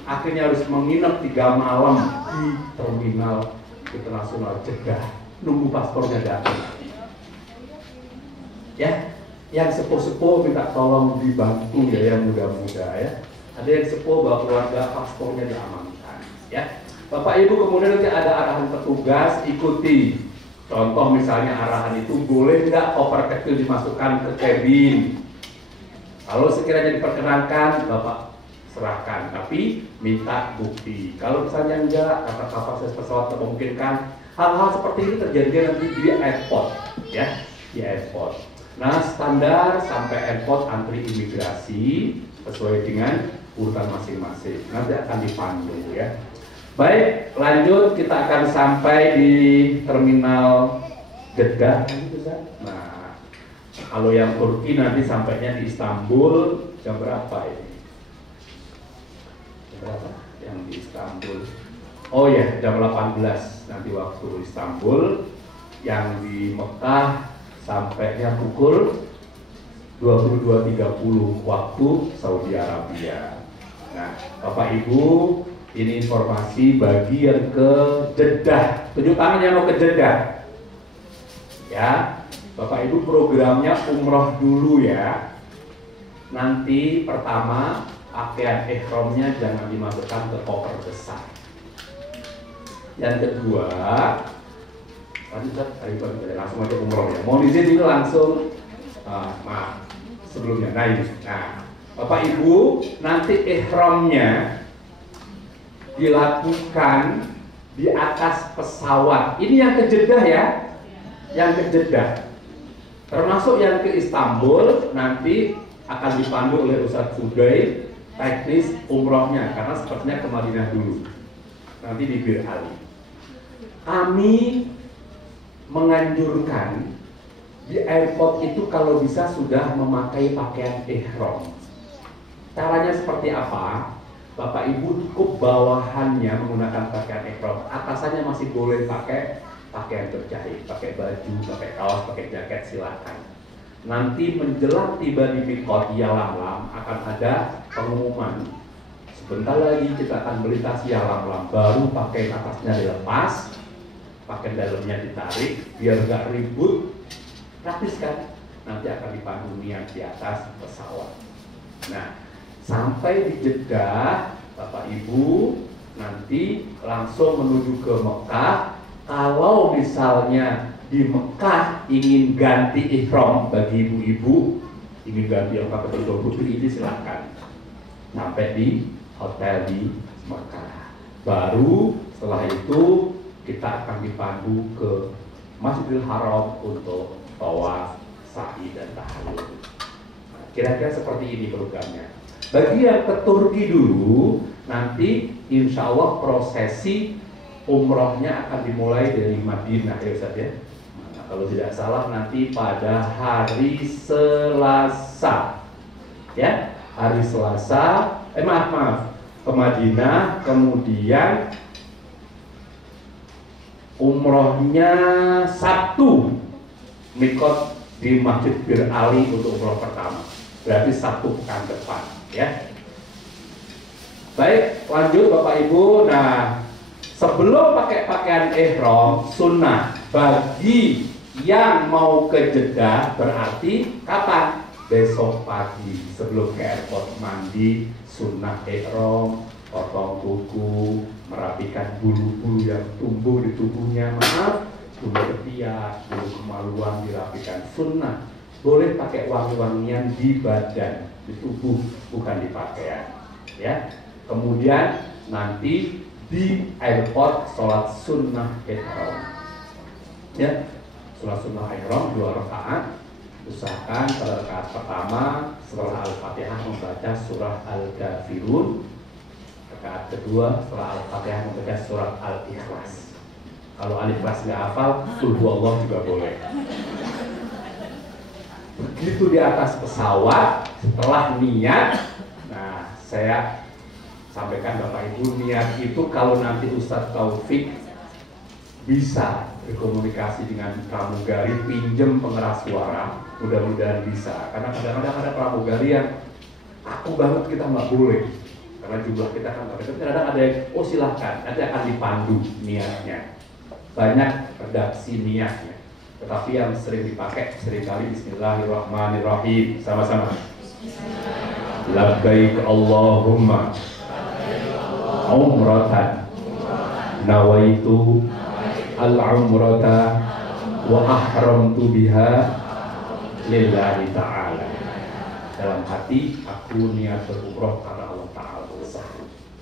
Akhirnya harus menginap 3 malam di terminal internasional Jeddah, nunggu paspornya datang. Ya, yang sepuh-sepuh minta tolong dibantu ya, yang muda-muda ya. Ada yang sepuh bawa keluarga paspornya diamankan. Ya, Bapak Ibu kemudian nanti ada arahan petugas, ikuti. Contoh misalnya arahan itu boleh nggak koper kecil dimasukkan ke kabin. Kalau sekiranya diperkenankan, Bapak serahkan, tapi minta bukti. Kalau misalnya enggak, kata kapasitas pesawat memungkinkan, hal-hal seperti ini terjadi nanti di airport, ya, di airport. Nah, standar sampai airport antri imigrasi sesuai dengan urutan masing-masing. Nanti akan dipandu, ya. Baik, lanjut kita akan sampai di terminal Jeddah. Nah, kalau yang Turki nanti sampainya di Istanbul jam berapa ini? Jam berapa? Yang di Istanbul. Oh ya, jam 18 nanti waktu Istanbul. Yang di Mekah sampainya pukul 22.30 waktu Saudi Arabia. Nah, Bapak Ibu, ini informasi bagi yang ke Jeddah. Tunjuk tangan yang mau ke Jeddah. Ya, Bapak Ibu programnya umroh dulu ya. Nanti pertama pakaian ihramnya jangan dimasukkan ke koper besar. Yang kedua, langsung aja umroh ya. Mau izin ini langsung, maaf sebelumnya. Nah, Bapak Ibu nanti ihramnya dilakukan di atas pesawat. Ini yang ke Jeddah ya, yang ke Jeddah. Termasuk yang ke Istanbul nanti akan dipandu oleh Ustadz Fudail teknis umrohnya, karena sepertinya ke Madinah dulu. Nanti di Bir Ali. Kami menganjurkan di airport itu kalau bisa sudah memakai pakaian ihram. Caranya seperti apa? Bapak Ibu cukup bawahannya menggunakan pakaian ihram, atasannya masih boleh pakai pakaian berjahit, pakai baju, pakai kaos, pakai jaket, silakan. Nanti menjelang tiba di Mikot Yalamlam akan ada pengumuman. Sebentar lagi kita akan melintasi Yalamlam, baru pakaian atasnya dilepas, pakaian dalamnya ditarik, biar nggak ribut, praktis kan? Nanti akan dipandu niat di atas pesawat. Nah, sampai di Jeddah, Bapak Ibu nanti langsung menuju ke Mekah. Kalau misalnya di Mekah ingin ganti ihram bagi ibu-ibu, ingin ganti yang pakai Idul Fitri ini silakan. Sampai di hotel di Mekah. Baru setelah itu kita akan dipandu ke Masjidil Haram untuk tawaf, sa'i dan tahallul. Kira-kira seperti ini programnya. Bagi yang ke Turki dulu, nanti insya Allah prosesi umrohnya akan dimulai dari Madinah ya Ustaz ya. Nah, kalau tidak salah nanti pada hari Selasa, ya hari Selasa. Maaf ke Madinah, kemudian umrohnya Sabtu, mikot di Masjid Bir Ali untuk umroh pertama. Berarti Sabtu pekan depan, ya. Baik, lanjut Bapak Ibu. Nah, sebelum pakai pakaian ihram, sunnah bagi yang mau ke Jeddah berarti kapan? Besok pagi sebelum ke airport mandi, sunnah ihram, potong kuku, merapikan bulu-bulu yang tumbuh di tubuhnya. Maaf, bulu ketiak, bulu kemaluan dirapikan, sunnah. Boleh pakai wangi-wangian di badan, di tubuh, bukan di pakaian, ya. Kemudian nanti di airport sholat sunnah ihram, ya. Sholat sunnah ihram 2 rakaat. Usahakan pada rakaat pertama setelah Al-Fatihah membaca surah Al-Kafirun, rakaat kedua setelah Al-Fatihah membaca surah Al-Ikhlas. Kalau Al-Ikhlas nggak hafal, Qul Huwallah juga boleh. Begitu di atas pesawat, setelah niat, nah saya sampaikan Bapak Ibu, niat itu kalau nanti Ustadz Taufik bisa berkomunikasi dengan pramugari, pinjem pengeras suara, mudah-mudahan bisa. Karena kadang-kadang ada pramugari yang aku banget kita nggak boleh, karena jumlah kita kan tapi kadang-kadang ada yang, oh silahkan, nanti akan dipandu niatnya. Banyak redaksi niatnya. Tetapi yang sering dipakai seringkali Bismillahirrahmanirrahim, sama-sama. Labbaik Allahumma umratan nawaitu al-umrata wa ahramtu biha lillahi ta'ala. Dalam hati aku niat berumrah karena Allah Ta'ala.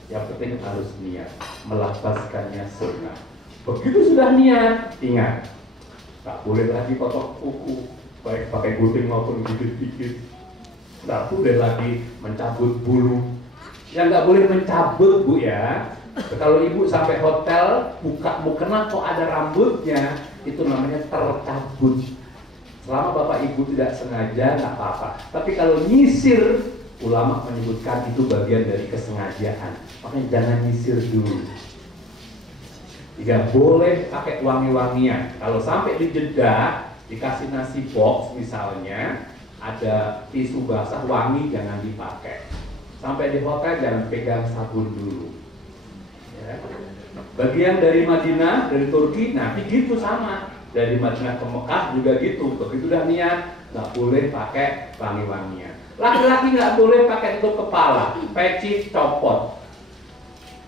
Yang penting harus niat, melafazkannya sunnah. Begitu sudah niat, ingat, tak boleh lagi potong kuku, baik pakai gunting maupun gigit-gigit. Tak boleh lagi mencabut bulu. Yang nggak boleh mencabut Bu ya. Kalau Ibu sampai hotel, buka mukena kok ada rambutnya, itu namanya tercabut. Selama Bapak Ibu tidak sengaja nggak apa-apa. Tapi kalau nyisir, ulama menyebutkan itu bagian dari kesengajaan. Makanya jangan nyisir dulu. Tidak boleh pakai wangi-wangian. Kalau sampai di Jeddah dikasih nasi box misalnya, ada tisu basah wangi jangan dipakai. Sampai di hotel jangan pegang sabun dulu. Ya. Bagian dari Madinah, dari Turki, nah begitu sama. Dari Madinah ke Mekah juga gitu. Begitu udah niat, nggak boleh pakai wangi-wangian. Laki-laki nggak boleh pakai tutup kepala, peci copot.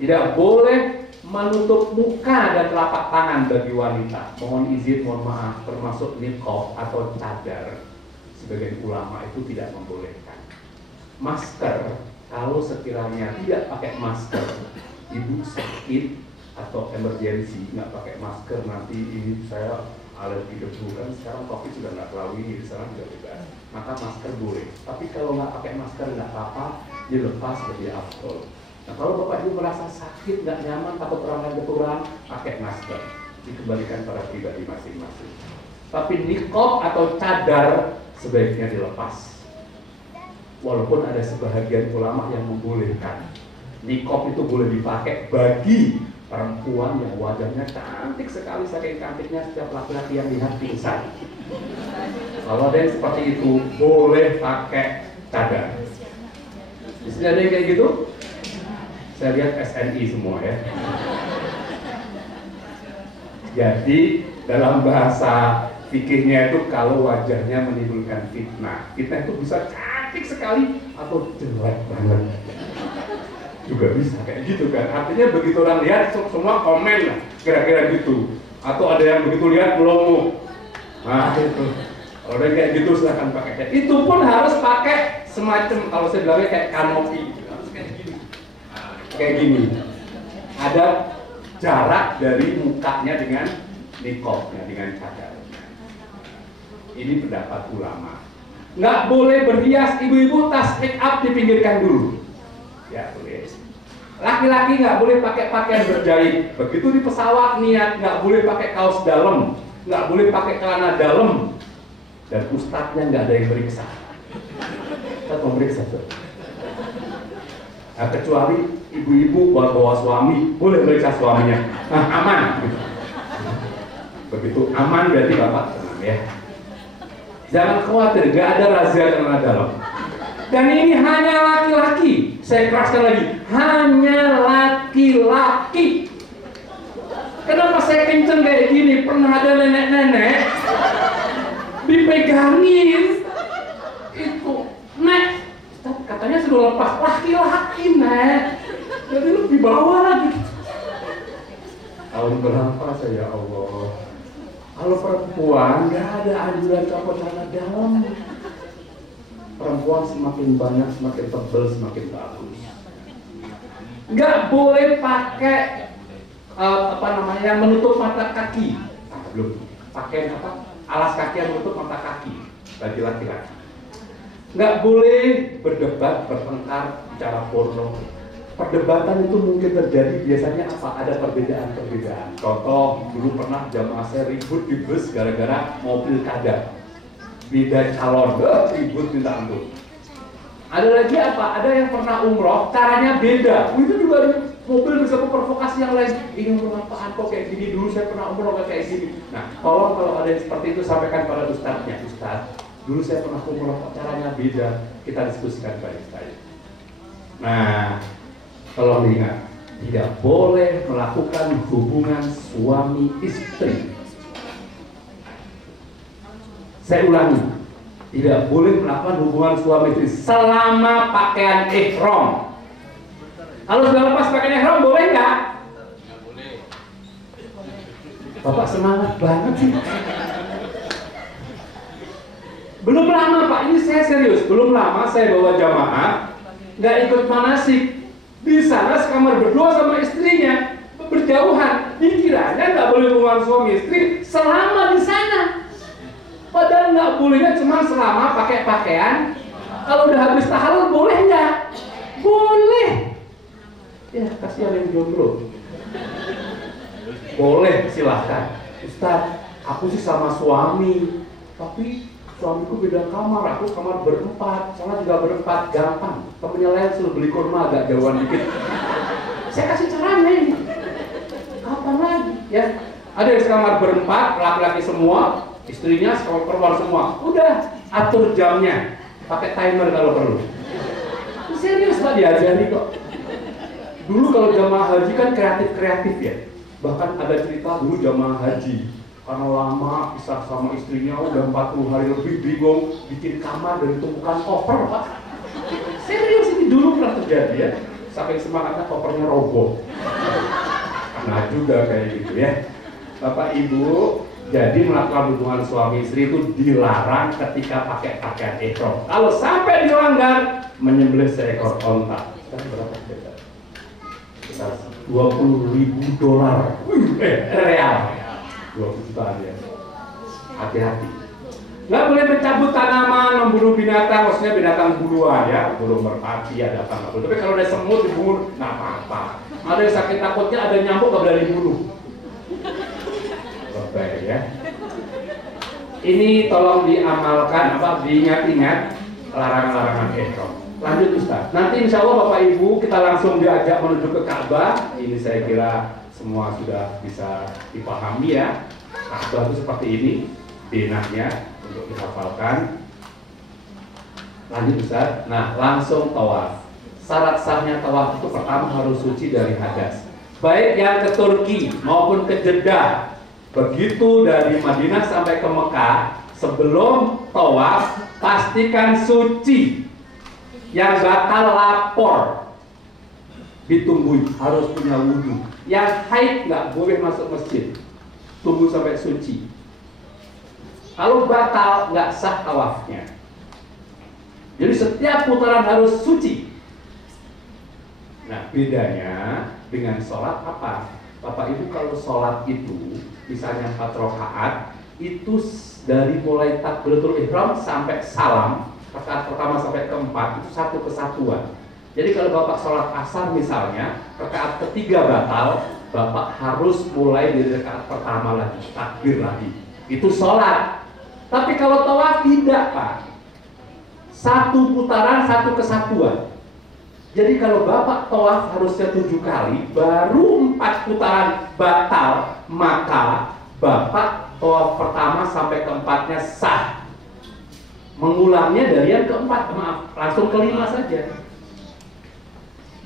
Tidak boleh menutup muka dan telapak tangan bagi wanita. Mohon izin, mohon maaf, termasuk niqab atau cadar. Sebagian ulama itu tidak membolehkan. Masker, kalau sekiranya tidak pakai masker, ibu sakit atau emergensi nggak pakai masker, nanti ini saya alergi debu kan sekarang COVID sudah nggak terlalu ini, sekarang sudah bebas, maka masker boleh. Tapi kalau nggak pakai masker nggak apa-apa, dilepas lebih afdol. Nah kalau Bapak Ibu merasa sakit, nggak nyaman, takut orang lain keturunan, pakai masker. Dikembalikan pada pribadi masing-masing. Tapi niqab atau cadar sebaiknya dilepas. Walaupun ada sebahagian ulama yang membolehkan. Niqab itu boleh dipakai bagi perempuan yang wajahnya cantik sekali, saking cantiknya setiap laki-laki yang lihat pingsan. Kalau ada yang seperti itu, boleh pakai cadar. Di sini ada yang kayak gitu? Saya lihat SNI semua ya. Jadi dalam bahasa fikihnya itu kalau wajahnya menimbulkan fitnah, fitnah itu bisa cantik sekali atau jelek banget. Juga bisa kayak gitu kan. Artinya begitu orang lihat semua komen lah, kira-kira gitu. Atau ada yang begitu lihat melongo. Nah itu. Kalau ada kayak gitu silahkan pakai. Itu pun harus pakai semacam, kalau saya bilangnya kayak kanopi. Kayak gini, ada jarak dari mukanya dengan niqabnya, dengan cadarnya. Ini pendapat ulama. Nggak boleh berhias, ibu-ibu tas make up dipinggirkan dulu. Ya boleh. Laki-laki nggak boleh pakai pakaian berjahit. Begitu di pesawat niat nggak boleh pakai kaos dalam, nggak boleh pakai celana dalam. Dan ustadznya nggak ada yang meriksa. Ustadz mau meriksa tuh. Nah, kecuali ibu-ibu bawa suami, boleh meriksa suaminya. Nah, aman. Begitu aman berarti bapak tenang ya. Jangan khawatir, nggak ada razia celana dalam. Dan ini hanya laki-laki. Saya keraskan lagi, hanya laki-laki. Kenapa saya kenceng kayak gini? Pernah ada nenek-nenek dipegangin itu, nek, katanya sudah lepas. Laki-laki, nek. Jadi lu di bawah lagi. Tahun berapa saya, ya Allah. Kalau perempuan nggak ada anjuran copot celana dalam. Perempuan semakin banyak, semakin tebal, semakin bagus. Nggak boleh pakai yang menutup mata kaki. Belum pakai apa? Alas kaki yang menutup mata kaki bagi laki-laki. Nggak boleh berdebat, bertengkar, bicara porno. Perdebatan itu mungkin terjadi biasanya apa? Ada perbedaan-perbedaan. Contoh, dulu pernah jamaah saya ribut di bus gara-gara mobil pilkada. Beda calon, ribut minta ampun. Ada lagi apa? Ada yang pernah umroh, caranya beda. Itu juga mobil bisa memprovokasi yang lain. Ini umroh apaan kok kayak gini? Dulu saya pernah umroh kayak gini. Nah, tolong kalau ada yang seperti itu sampaikan pada ustadznya. Ustadz, dulu saya pernah umroh, caranya beda. Kita diskusikan baik-baik. Nah, tolong diingat, tidak boleh melakukan hubungan suami istri. Saya ulangi, tidak boleh melakukan hubungan suami istri selama pakaian ihram. Kalau sudah lepas pakaian ihram boleh nggak? Nggak boleh. Bapak semangat banget sih. Belum lama Pak, ini saya serius. Belum lama saya bawa jamaah, nggak ikut manasik. Di sana sekamar berdua sama istrinya, berjauhan. Dikiranya nggak boleh hubungan suami istri selama di sana. Padahal nggak bolehnya cuma selama pakai pakaian. Kalau udah habis tahalul boleh nggak? Boleh. Ya kasihan yang jomblo. Boleh silahkan. Ustadz, aku sih sama suami, tapi suamiku beda kamar. Aku kamar berempat, sana juga berempat. Gampang. Temennya lain suruh beli kurma agak jauhan dikit. Saya kasih caranya ini. Kapan lagi? Ya, ada yang sekamar berempat, laki-laki semua. Istrinya perempuan semua, udah atur jamnya, pakai timer kalau perlu. Serius Pak, diajari kok. Dulu kalau jamaah haji kan kreatif ya. Bahkan ada cerita dulu jamaah haji karena lama pisah sama istrinya udah 40 hari lebih, bingung bikin kamar dari tumpukan koper Pak. Serius ini dulu pernah terjadi ya. Saking semangatnya kopernya roboh. Nah juga kayak gitu ya. Bapak Ibu, jadi melakukan hubungan suami istri itu dilarang ketika pakai pakaian ihram. Kalau sampai dilanggar, menyembelih seekor onta. Sekarang berapa beda? Sekitar $20.000. Real. 20 jutaan ya. Hati-hati. Nggak boleh mencabut tanaman, membunuh binatang, maksudnya binatang buruan ya, burung merpati ada apa nggak boleh. Tapi kalau ada semut dibunuh, nggak apa-apa. Ada yang sakit takutnya, ada nyamuk nggak boleh dibunuh. Baik ya. Ini tolong diamalkan, diingat-ingat larangan-larangan ihram. Lanjut Ustaz. Nanti insya Allah Bapak Ibu kita langsung diajak menuju ke Ka'bah. Ini saya kira semua sudah bisa dipahami ya. Ka'bah itu seperti ini, benahnya untuk dihafalkan. Lanjut Ustaz. Nah langsung tawaf. Syarat sahnya tawaf itu pertama harus suci dari hadas. Baik yang ke Turki maupun ke Jeddah. Begitu dari Madinah sampai ke Mekah, sebelum tawaf pastikan suci. Yang batal lapor ditungguin, harus punya wudhu. Yang haid nggak boleh masuk masjid, tunggu sampai suci. Kalau batal nggak sah tawafnya. Jadi setiap putaran harus suci. Nah bedanya dengan sholat apa? Bapak Ibu kalau sholat itu misalnya 4 rakaat, itu dari mulai takbiratul ihram sampai salam, rakaat pertama sampai keempat itu satu kesatuan. Jadi kalau Bapak sholat asar misalnya, rakaat ketiga batal, Bapak harus mulai dari rakaat pertama lagi, takbir lagi. Itu sholat. Tapi kalau tawaf tidak, Pak. Satu putaran, satu kesatuan. Jadi kalau Bapak tawaf harusnya 7 kali, baru 4 putaran batal, maka Bapak tawaf pertama sampai keempatnya sah. Mengulangnya dari yang keempat, maaf, langsung kelima saja.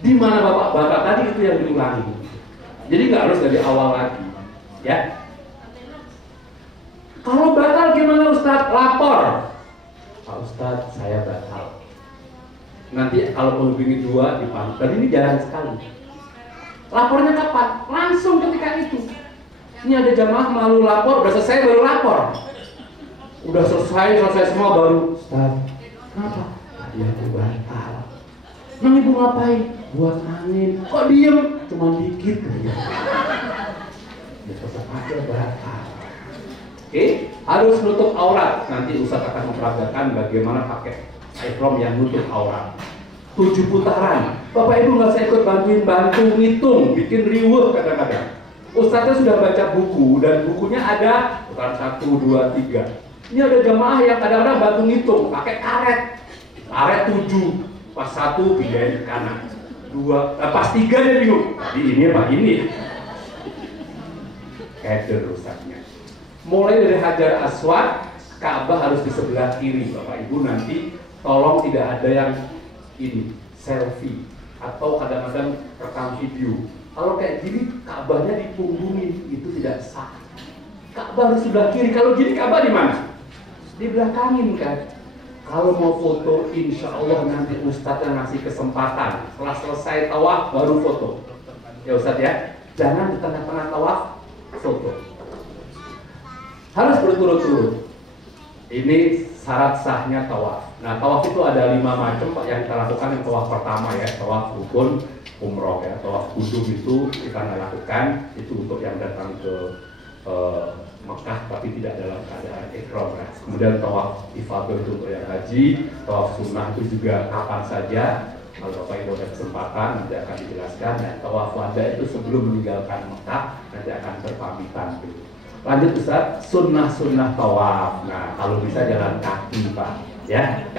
Di mana Bapak batal tadi itu yang diulangi. Jadi nggak harus dari awal lagi, ya. Kalau batal gimana Ustadz? Lapor. Pak Ustadz, saya batal. Nanti kalau melebihi 2 dipanggil. Dan ini jarang sekali. Lapornya kapan? Langsung ketika itu. Ini ada jamaah malu lapor, udah selesai baru lapor. Udah selesai semua baru. Ustadz, kenapa? Tadi aku batal. Nang ibu ngapain? Buat angin. Kok diem? Cuma dikit ya. Ya tetap aja batal. Oke, harus nutup aurat. Nanti Ustadz akan memperagakan bagaimana pakai ihram yang nutup aurat. 7 putaran. Bapak Ibu nggak usah ikut bantu ngitung, bikin riweuh kadang-kadang. Ustadznya sudah baca buku dan bukunya ada putaran 1, 2, 3. Ini ada jamaah yang kadang-kadang bantu ngitung, pakai karet. Karet 7. Pas 1 pindahin ke kanan. 2, pas 3 dia bingung. Tadi ini apa ini? Keder Ustadznya. Mulai dari Hajar Aswad, Ka'bah harus di sebelah kiri. Bapak Ibu nanti tolong tidak ada yang ini selfie atau kadang-kadang rekam video. Kalau kayak gini Ka'bahnya dipunggungin, itu tidak sah. Ka'bah harus sebelah kiri. Kalau gini Ka'bah di mana? Di belakangin kan. Kalau mau foto, insya Allah nanti Ustadz yang ngasih kesempatan. Setelah selesai tawaf baru foto. Ya Ustadz ya, jangan di tengah-tengah tawaf foto. Harus berturut-turut. Ini syarat sahnya tawaf. Nah, tawaf itu ada 5 macam Pak yang kita lakukan. Yang tawaf pertama ya, tawaf rukun umroh ya, tawaf kudum itu kita nggak lakukan. Itu untuk yang datang ke Mekah tapi tidak dalam keadaan ihram. Nah, kemudian tawaf ifadah itu untuk yang haji, tawaf sunnah itu juga kapan saja. Kalau Bapak Ibu ada kesempatan nanti akan dijelaskan. Dan tawaf wada itu sebelum meninggalkan Mekah nanti akan berpamitan dulu. Lanjut Ustaz, sunnah tawaf. Nah, kalau bisa jalan kaki Pak, ya.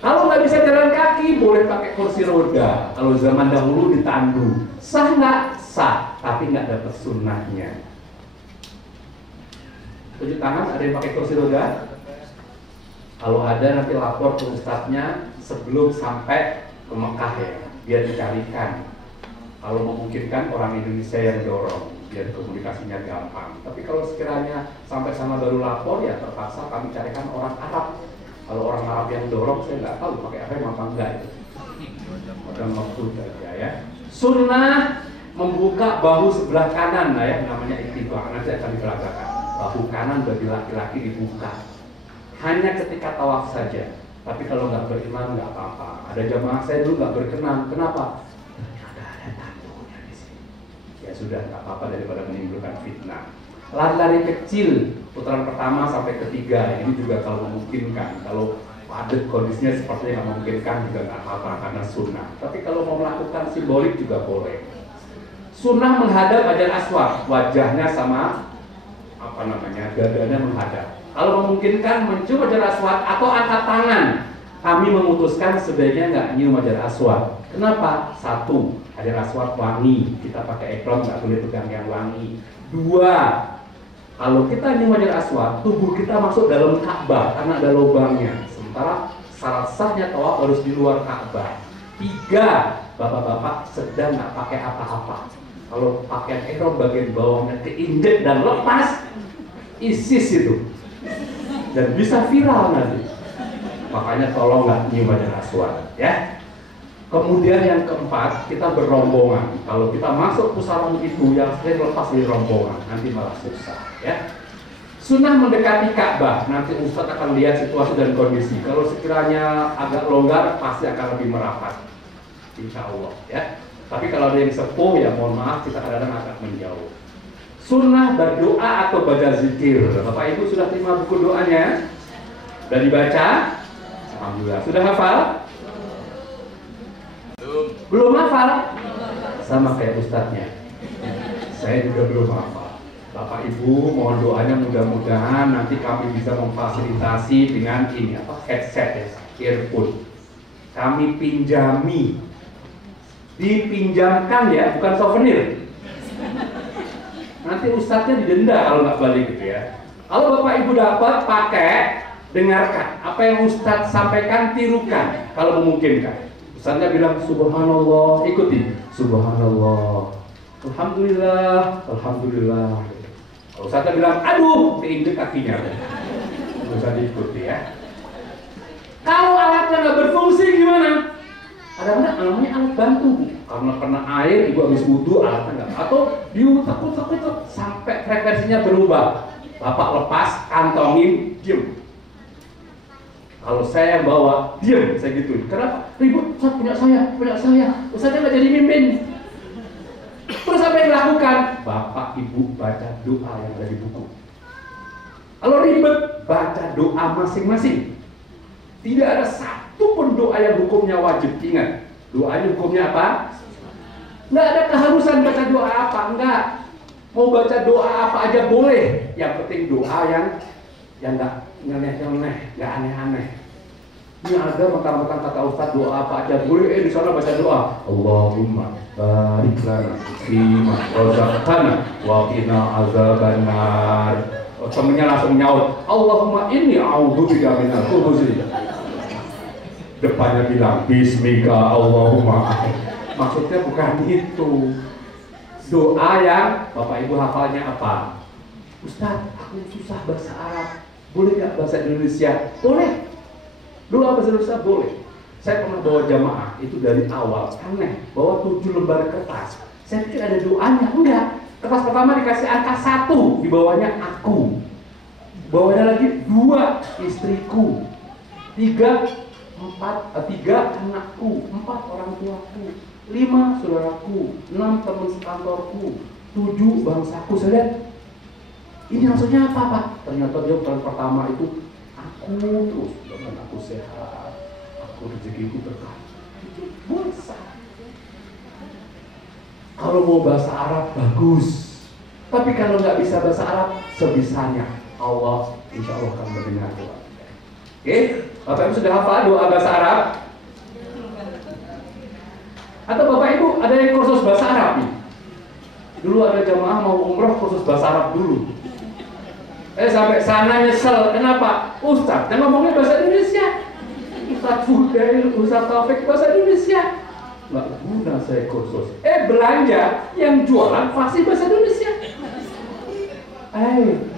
Kalau nggak bisa jalan kaki, boleh pakai kursi roda. Kalau zaman dahulu ditandu, sah nggak? Sah, tapi nggak dapat sunnahnya. Tunjuk tangan, ada yang pakai kursi roda? Kalau ada nanti lapor ke Ustadznya sebelum sampai ke Mekah ya, biar dicarikan. Kalau memungkinkan orang Indonesia yang dorong, biar komunikasinya gampang. Tapi kalau sekiranya sampai sana baru lapor, ya terpaksa kami carikan orang Arab. Kalau orang Arab yang dorong, saya nggak tahu pakai apa apa enggak itu. Udah maksud aja ya. Sunnah membuka bahu sebelah kanan, nah ya namanya ittiba. Nanti akan diperagakan. Bahu kanan bagi laki-laki dibuka. Hanya ketika tawaf saja. Tapi kalau nggak beriman nggak apa-apa. Ada jamaah saya dulu nggak berkenan. Kenapa? Ada tamunya di sini. Ya sudah nggak apa-apa daripada menimbulkan fitnah. Lari-lari kecil putaran pertama sampai ketiga ini juga kalau memungkinkan. Kalau padat kondisinya sepertinya nggak memungkinkan juga nggak apa-apa karena sunnah. Tapi kalau mau melakukan simbolik juga boleh. Sunnah menghadap Hajar Aswad, wajahnya sama dadanya menghadap. Kalau memungkinkan mencium Hajar Aswad atau angkat tangan. Kami memutuskan sebaiknya nggak nyium Hajar Aswad. Kenapa? 1, Hajar Aswad wangi. Kita pakai ihram nggak boleh pegang yang wangi. 2, kalau kita nyium Hajar Aswad, tubuh kita masuk dalam Ka'bah karena ada lubangnya. Sementara syarat sahnya tawaf harus di luar Ka'bah. 3, bapak-bapak sedang nggak pakai apa-apa. Kalau pakaian ihram bagian bawahnya keinjek dan lepas, ISIS itu, dan bisa viral nanti. Makanya tolong nggak nyium Hajar Aswad, ya. Kemudian yang keempat, kita berrombongan. Kalau kita masuk pusaran itu, yang sering lepas di rombongan, nanti malah susah, ya. Sunnah mendekati Ka'bah, nanti Ustadz akan lihat situasi dan kondisi. Kalau sekiranya agak longgar, pasti akan lebih merapat, insya Allah, ya. Tapi kalau ada yang sepuh, ya mohon maaf, kita kadang-kadang agak menjauh. Sunnah berdoa atau baca zikir. Bapak Ibu sudah terima buku doanya? Sudah dibaca? Alhamdulillah. Sudah hafal? Belum hafal? Sama kayak ustadznya. Saya juga belum hafal. Bapak Ibu mohon doanya, mudah-mudahan nanti kami bisa memfasilitasi dengan ini headset ya, earphone. Kami pinjami, dipinjamkan ya, bukan souvenir. Nanti ustadznya didenda kalau nggak balik gitu ya. Kalau Bapak Ibu dapat, pakai, dengarkan apa yang ustadz sampaikan, tirukan kalau memungkinkan. Ustadznya bilang subhanallah, ikuti subhanallah, alhamdulillah, alhamdulillah. Kalau ustadznya bilang aduh, diinjek kakinya, nggak usah diikuti ya. Kalau alatnya nggak berfungsi gimana? Ada namanya alat bantu, karena kena air, ibu habis wudhu alatnya nggak, atau diutak-utak sampai frekuensinya berubah. Bapak lepas, kantongin, diem. Kalau saya yang bawa, diem, saya gituin. Kenapa? Ribut, Ustaz punya saya. Ustaznya nggak jadi mimpin. Terus apa yang dilakukan? Bapak Ibu baca doa yang ada di buku. Kalau ribet, baca doa masing-masing. Tidak ada satu pun doa yang hukumnya wajib. Ingat, doanya hukumnya apa? Nggak ada keharusan baca doa apa, enggak. Mau baca doa apa aja boleh. Yang penting doa yang nggak nyeleneh, nggak aneh-aneh. Ini ada mentang-mentang kata Ustaz doa apa aja boleh. Di sana baca doa Allahumma barik lana fima razaqtana wa qina azabannar. Temennya langsung nyaut Allahumma inni a'udzubika minal khubuthi. Depannya bilang bismika Allahumma. Maksudnya bukan itu. Doa yang Bapak Ibu hafalnya apa? Ustaz, aku susah bahasa Arab. Boleh nggak bahasa Indonesia? Boleh. Doa bahasa Indonesia boleh. Saya pernah bawa jamaah itu dari awal, aneh, bawa 7 lembar kertas. Saya pikir ada doanya, enggak. Kertas pertama dikasih angka 1, di bawahnya aku. Bawahnya lagi 2 istriku, 3 anakku, 4 orang tuaku, 5 saudaraku, 6 teman sekantorku, 7 bangsaku. Saya lihat ini maksudnya apa Pak? Ternyata dia bukan pertama itu aku terus, dengan aku sehat, aku rezekiku berkah. Itu bahasa. Kalau mau bahasa Arab bagus, tapi kalau nggak bisa bahasa Arab sebisanya Allah insya Allah akan mendengar doa. Oke, Bapak Ibu sudah hafal doa bahasa Arab? Atau Bapak Ibu ada yang kursus bahasa Arab nih? Dulu ada jamaah mau umroh kursus bahasa Arab dulu. Sampai sana nyesel, kenapa? Ustaz, yang ngomongnya bahasa Indonesia. Ustaz Fudail, Ustaz Taufik bahasa Indonesia. Nggak guna saya kursus. Belanja yang jualan fasih bahasa Indonesia.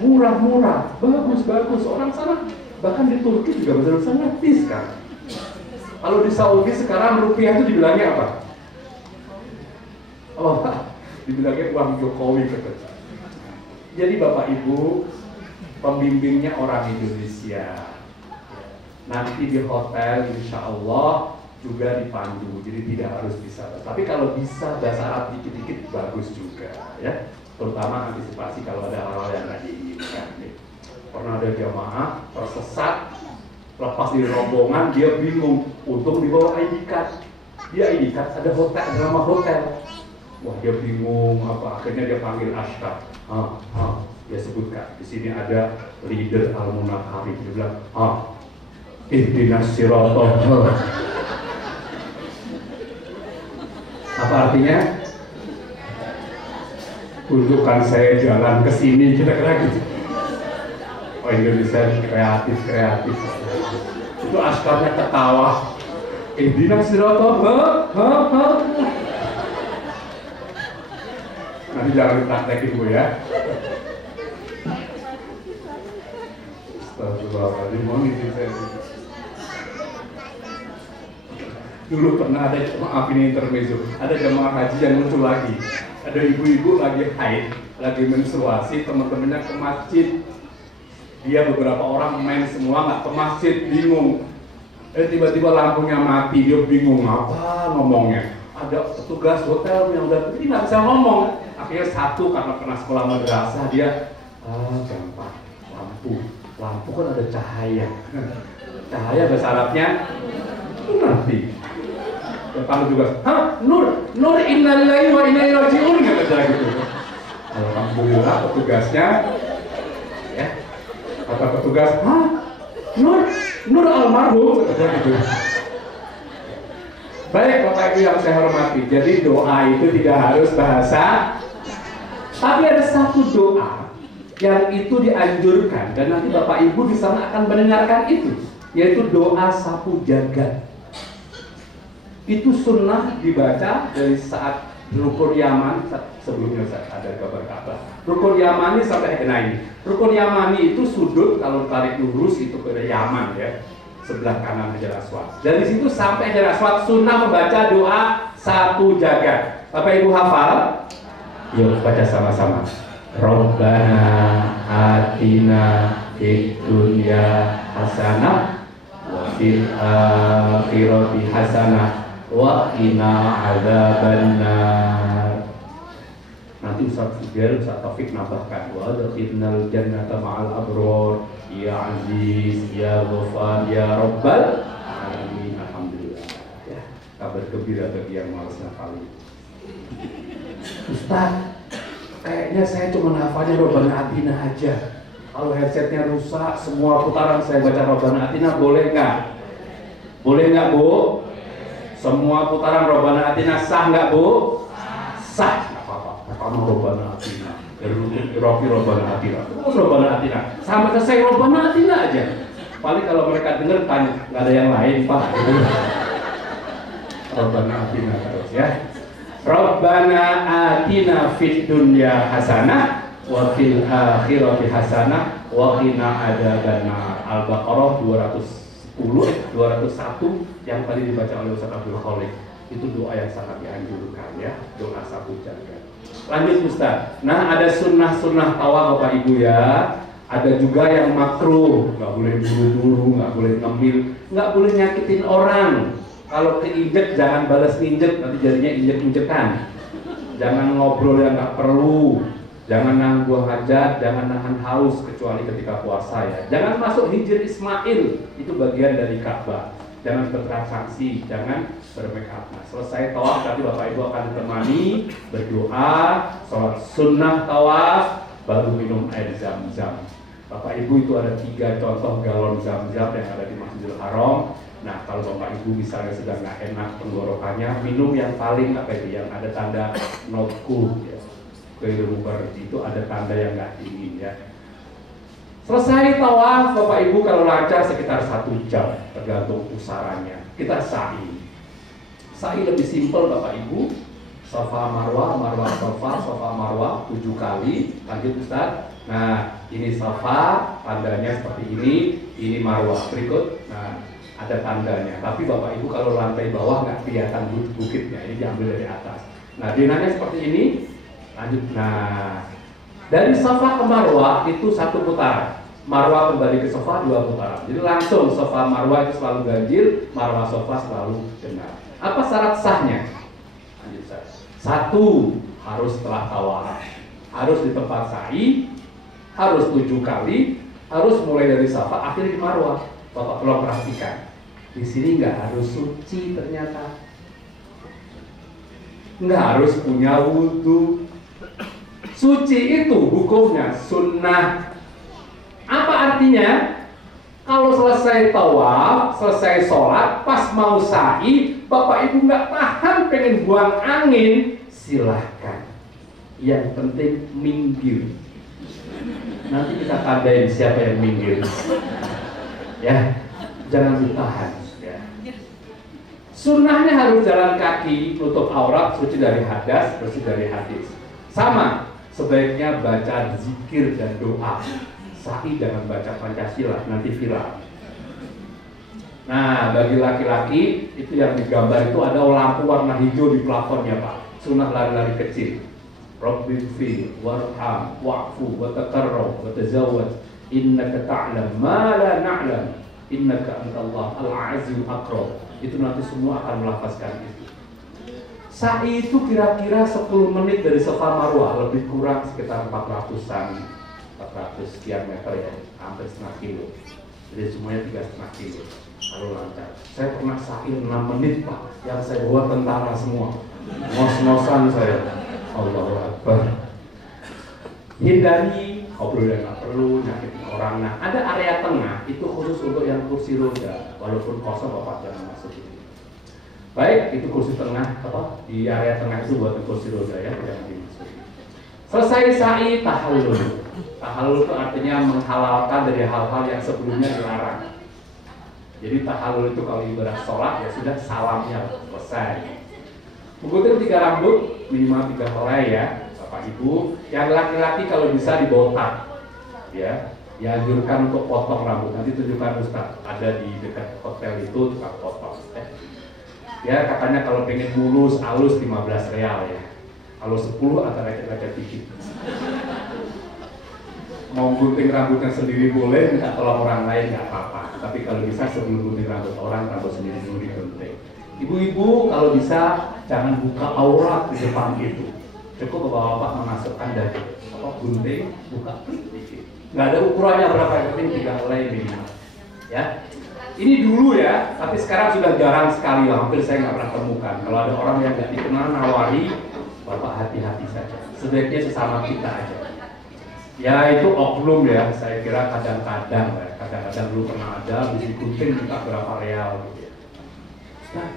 Murah-murah, bagus-bagus. Orang sana, bahkan di Turki juga bahasa Indonesia ngerti sekarang. Kalau di Saudi sekarang rupiah itu dibilangnya apa? Dibilangnya uang Jokowi katanya. Jadi Bapak Ibu, pembimbingnya orang Indonesia. Nanti di hotel insya Allah juga dipandu, jadi tidak harus bisa. Tapi kalau bisa bahasa Arab dikit-dikit bagus juga ya. Terutama antisipasi kalau ada hal-hal yang nggak diinginkan. Pernah ada jamaah tersesat, lepas dari rombongan dia bingung, untung dibawa ID card. Dia ID card ada hotel, ada nama hotel. Wah dia bingung apa, akhirnya dia panggil Ashraf. Dia sebutkan di sini ada leader Al-Munakari. Dia bilang, ihdinas siratal. Apa artinya? Tunjukkan saya jalan ke sini, kira-kira gitu. Oh Indonesia kreatif. Itu askarnya ketawa. Ihdinas siratal. Nanti jangan dipraktekin Bu ya. Dulu pernah ada, maaf ini intermezzo, ada jemaah haji yang lucu lagi. Ada ibu-ibu lagi haid, lagi menstruasi, teman-temannya ke masjid. Dia beberapa orang main semua nggak ke masjid, bingung. Tiba-tiba lampunya mati, dia bingung apa ngomongnya. Ada petugas hotel yang udah ini nggak bisa ngomong. akhirnya satu karena pernah sekolah madrasah dia gampang, lampu kan ada cahaya. Cahaya bahasa Arabnya nanti. Ya kamu juga, nur innalillahi wa inna ilaihi raji'un kata gitu. Alhamdulillah petugasnya, ya kata petugas, nur almarhum kata gitu. Baik Bapak Ibu yang saya hormati, jadi doa itu tidak harus bahasa, tapi ada satu doa yang itu dianjurkan dan nanti Bapak Ibu di sana akan mendengarkan itu, yaitu doa sapu jagat. Itu sunnah dibaca dari saat rukun Yaman, sebelumnya ada kabar Ka'bah. Rukun Yamani sampai ke ini. Rukun Yamani itu sudut kalau tarik lurus itu ke Yaman ya. Sebelah kanan Hajar Aswad. Dari situ sampai Hajar Aswad sunnah membaca doa sapu jagat. Bapak Ibu hafal? Yuk baca sama-sama. Rabbana atina fid dunya hasanah wa fil akhirati hasanah wa qina adzabannar. Nanti Ustaz Fidel, Ustaz Taufik nambahkan wa adkhilnal jannata ma'al abror ya aziz ya ghafar ya rabbal alamin. Alhamdulillah ya, kabar gembira bagi yang malas ngafalin. Ustaz, kayaknya saya cuma hafalnya Rabbana Atina aja. Kalau headsetnya rusak, semua putaran saya baca Rabbana Atina, boleh nggak? Boleh nggak Bu? Semua putaran Rabbana Atina sah nggak Bu? Sah. Nggak apa-apa. Pertama Rabbana Atina, Rofi Rabbana Atina, terus Rabbana Atina, sampai selesai Rabbana Atina aja. Paling kalau mereka dengar tanya, nggak ada yang lain Pak. Rabbana Atina terus ya. Rabbana Atina fid dunya hasanah wa fil akhirati hasanah wa qina adzabannar. Al-Baqarah 201 yang tadi dibaca oleh Ustaz Abdul Khaliq. Itu doa yang sangat dianjurkan ya, doa sapu jagat. Lanjut Ustaz. Nah, ada sunnah-sunnah tawaf Bapak Ibu ya. Ada juga yang makruh, nggak boleh buru-buru, nggak boleh ngemil, nggak boleh nyakitin orang. Kalau keinjek jangan balas nginjek, nanti jadinya injek-injekan. Jangan ngobrol yang nggak perlu. Jangan nahan buang hajat, jangan nahan haus kecuali ketika puasa ya. Jangan masuk hijr Ismail, itu bagian dari Ka'bah. Jangan bertransaksi, jangan bermake up. Nah, selesai tawaf nanti Bapak Ibu akan ditemani berdoa, sholat sunnah tawaf, baru minum air zam-zam. Bapak Ibu itu ada 3 contoh galon zam-zam yang ada di Masjidil Haram. Nah, kalau Bapak Ibu misalnya sedang nggak enak tenggorokannya, minum yang paling yang ada tanda not cool ya. Itu ada tanda yang nggak dingin ya. Selesai tawaf Bapak Ibu kalau lancar sekitar 1 jam tergantung pusarannya. Kita sa'i. Sa'i lebih simpel Bapak Ibu. Safa Marwah, Marwah Safa, Safa Marwah 7 kali. Lanjut Ustaz. Nah, ini Safa, tandanya seperti ini Marwah berikut. Nah, ada tandanya. Tapi Bapak Ibu kalau lantai bawah nggak kelihatan bukitnya, ini diambil dari atas. Nah, dinanya seperti ini. Lanjut. Nah, dari Safa ke Marwah itu 1 putaran. Marwah kembali ke Safa 2 putaran. Jadi langsung Safa Marwah itu selalu ganjil, Marwah Safa selalu genap. Apa syarat sahnya? Lanjut saya. 1, harus setelah tawaf, harus di tempat sa'i, harus 7 kali, harus mulai dari Safa akhir di Marwah. Bapak tolong perhatikan. Di sini nggak harus suci ternyata. Nggak harus punya wudhu. Suci itu hukumnya sunnah. Apa artinya? Kalau selesai tawaf, selesai sholat, pas mau sa'i, Bapak Ibu nggak tahan pengen buang angin, silahkan. Yang penting minggir. Nanti kita tandain siapa yang minggir. Ya, jangan ditahan. Ya. Sunnahnya harus jalan kaki, tutup aurat, suci dari hadas, bersih dari hadis. Sama. Sebaiknya baca zikir dan doa. Sa'i jangan baca Pancasila, nanti viral. Nah, bagi laki-laki itu yang digambar itu ada lampu warna hijau di plafonnya Pak. Sunnah lari-lari kecil. Rabbighfir warham wa'fu wa takarram wa tazawwaj innaka ta'lam ma la na'lam innaka antallah al-'azizul akram. Itu nanti semua akan melafazkan itu. Sa'i itu kira-kira 10 menit dari Safa Marwah, lebih kurang sekitar 400 sekian meter ya, hampir setengah kilo. Jadi semuanya 3,5 kilo. Lalu lancar. Saya pernah sa'i 6 menit Pak, yang saya bawa tentara semua. Ngos-ngosan saya. Allahu Akbar. Hindari ngobrol yang nggak perlu, nyakitin orang. Nah, ada area tengah itu khusus untuk yang kursi roda, walaupun kosong Bapak jangan masuk ini. Baik, itu kursi tengah di area tengah itu buat kursi roda ya, jangan dimasuki. Selesai sa'i, tahallul. Tahallul itu artinya menghalalkan dari hal-hal yang sebelumnya dilarang. Jadi tahallul itu kalau ibarat sholat ya sudah salamnya selesai. Menggunting 3 rambut minimal 3 helai ya, Bapak Ibu. Yang laki-laki kalau bisa dibotak, ya. Dianjurkan untuk potong rambut. Nanti tunjukkan Ustaz, ada di dekat hotel itu tukang potong. Ya katanya kalau pengen mulus, halus 15 real ya. Kalau 10 agak lecet-lecet dikit. Mau gunting rambutnya sendiri boleh, minta tolong orang lain nggak apa-apa. Tapi kalau bisa sebelum gunting rambut orang, rambut sendiri dulu digunting. Ibu-ibu kalau bisa jangan buka aurat di depan itu. Cukup bapak-bapak memasukkan dari gunting, buka klik dikit. Nggak ada ukurannya berapa, yang penting 3 helai minimal. Ya. Ini dulu ya, tapi sekarang sudah jarang sekali, hampir saya nggak pernah temukan. Kalau ada orang yang nggak dikenal nawari, bapak hati-hati saja. Sebaiknya sesama kita aja. Ya itu oknum ya, saya kira kadang-kadang ya. Kadang-kadang dulu pernah ada, bisa digunting minta berapa real gitu ya. Nah,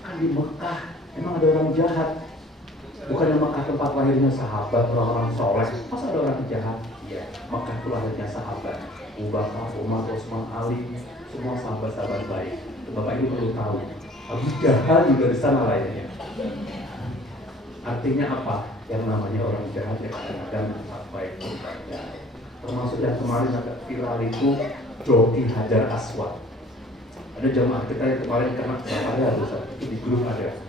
kan di Mekah emang ada orang jahat. Bukan Mekah tempat lahirnya sahabat, orang-orang soleh. Masa ada orang jahat? Iya, Mekah itu lahirnya sahabat. Abu Bakar, Umar, Utsman, Ali, semua sahabat-sahabat baik. Bapak Ibu perlu tahu, Abu Jahal juga di sana lahirnya. Artinya apa? Yang namanya orang jahat yang kadang-kadang sangat baik. Ya. Termasuk yang kemarin agak viral itu joki Hajar Aswad. Ada jamaah kita yang kemarin kena ada itu di grup ada.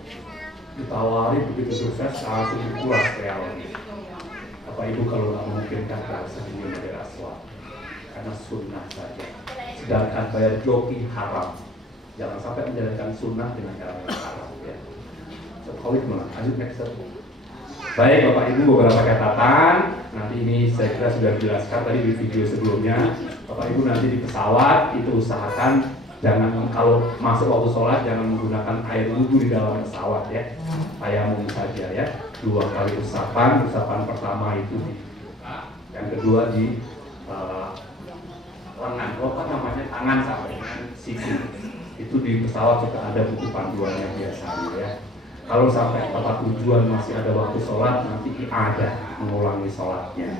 Ditawari begitu sukses langsung dikuras realnya. Bapak Ibu kalau nggak memungkinkan tak senyum Hajar Aswad karena sunnah saja. Sedangkan bayar joki haram. Jangan sampai menjalankan sunnah dengan cara yang haram. Ya. Sekali mana? Lanjut next. Baik Bapak Ibu, beberapa catatan. Nanti ini saya kira sudah dijelaskan tadi di video sebelumnya. Bapak Ibu nanti di pesawat itu usahakan jangan kalau masuk waktu sholat jangan menggunakan air wudhu di dalam pesawat ya. Tayamum saja ya. 2 kali usapan pertama itu di yang kedua di lengan, apa namanya tangan sampai dengan siku. Itu di pesawat juga ada buku panduannya biasanya ya. Kalau sampai tempat tujuan masih ada waktu sholat, nanti ada mengulangi sholatnya.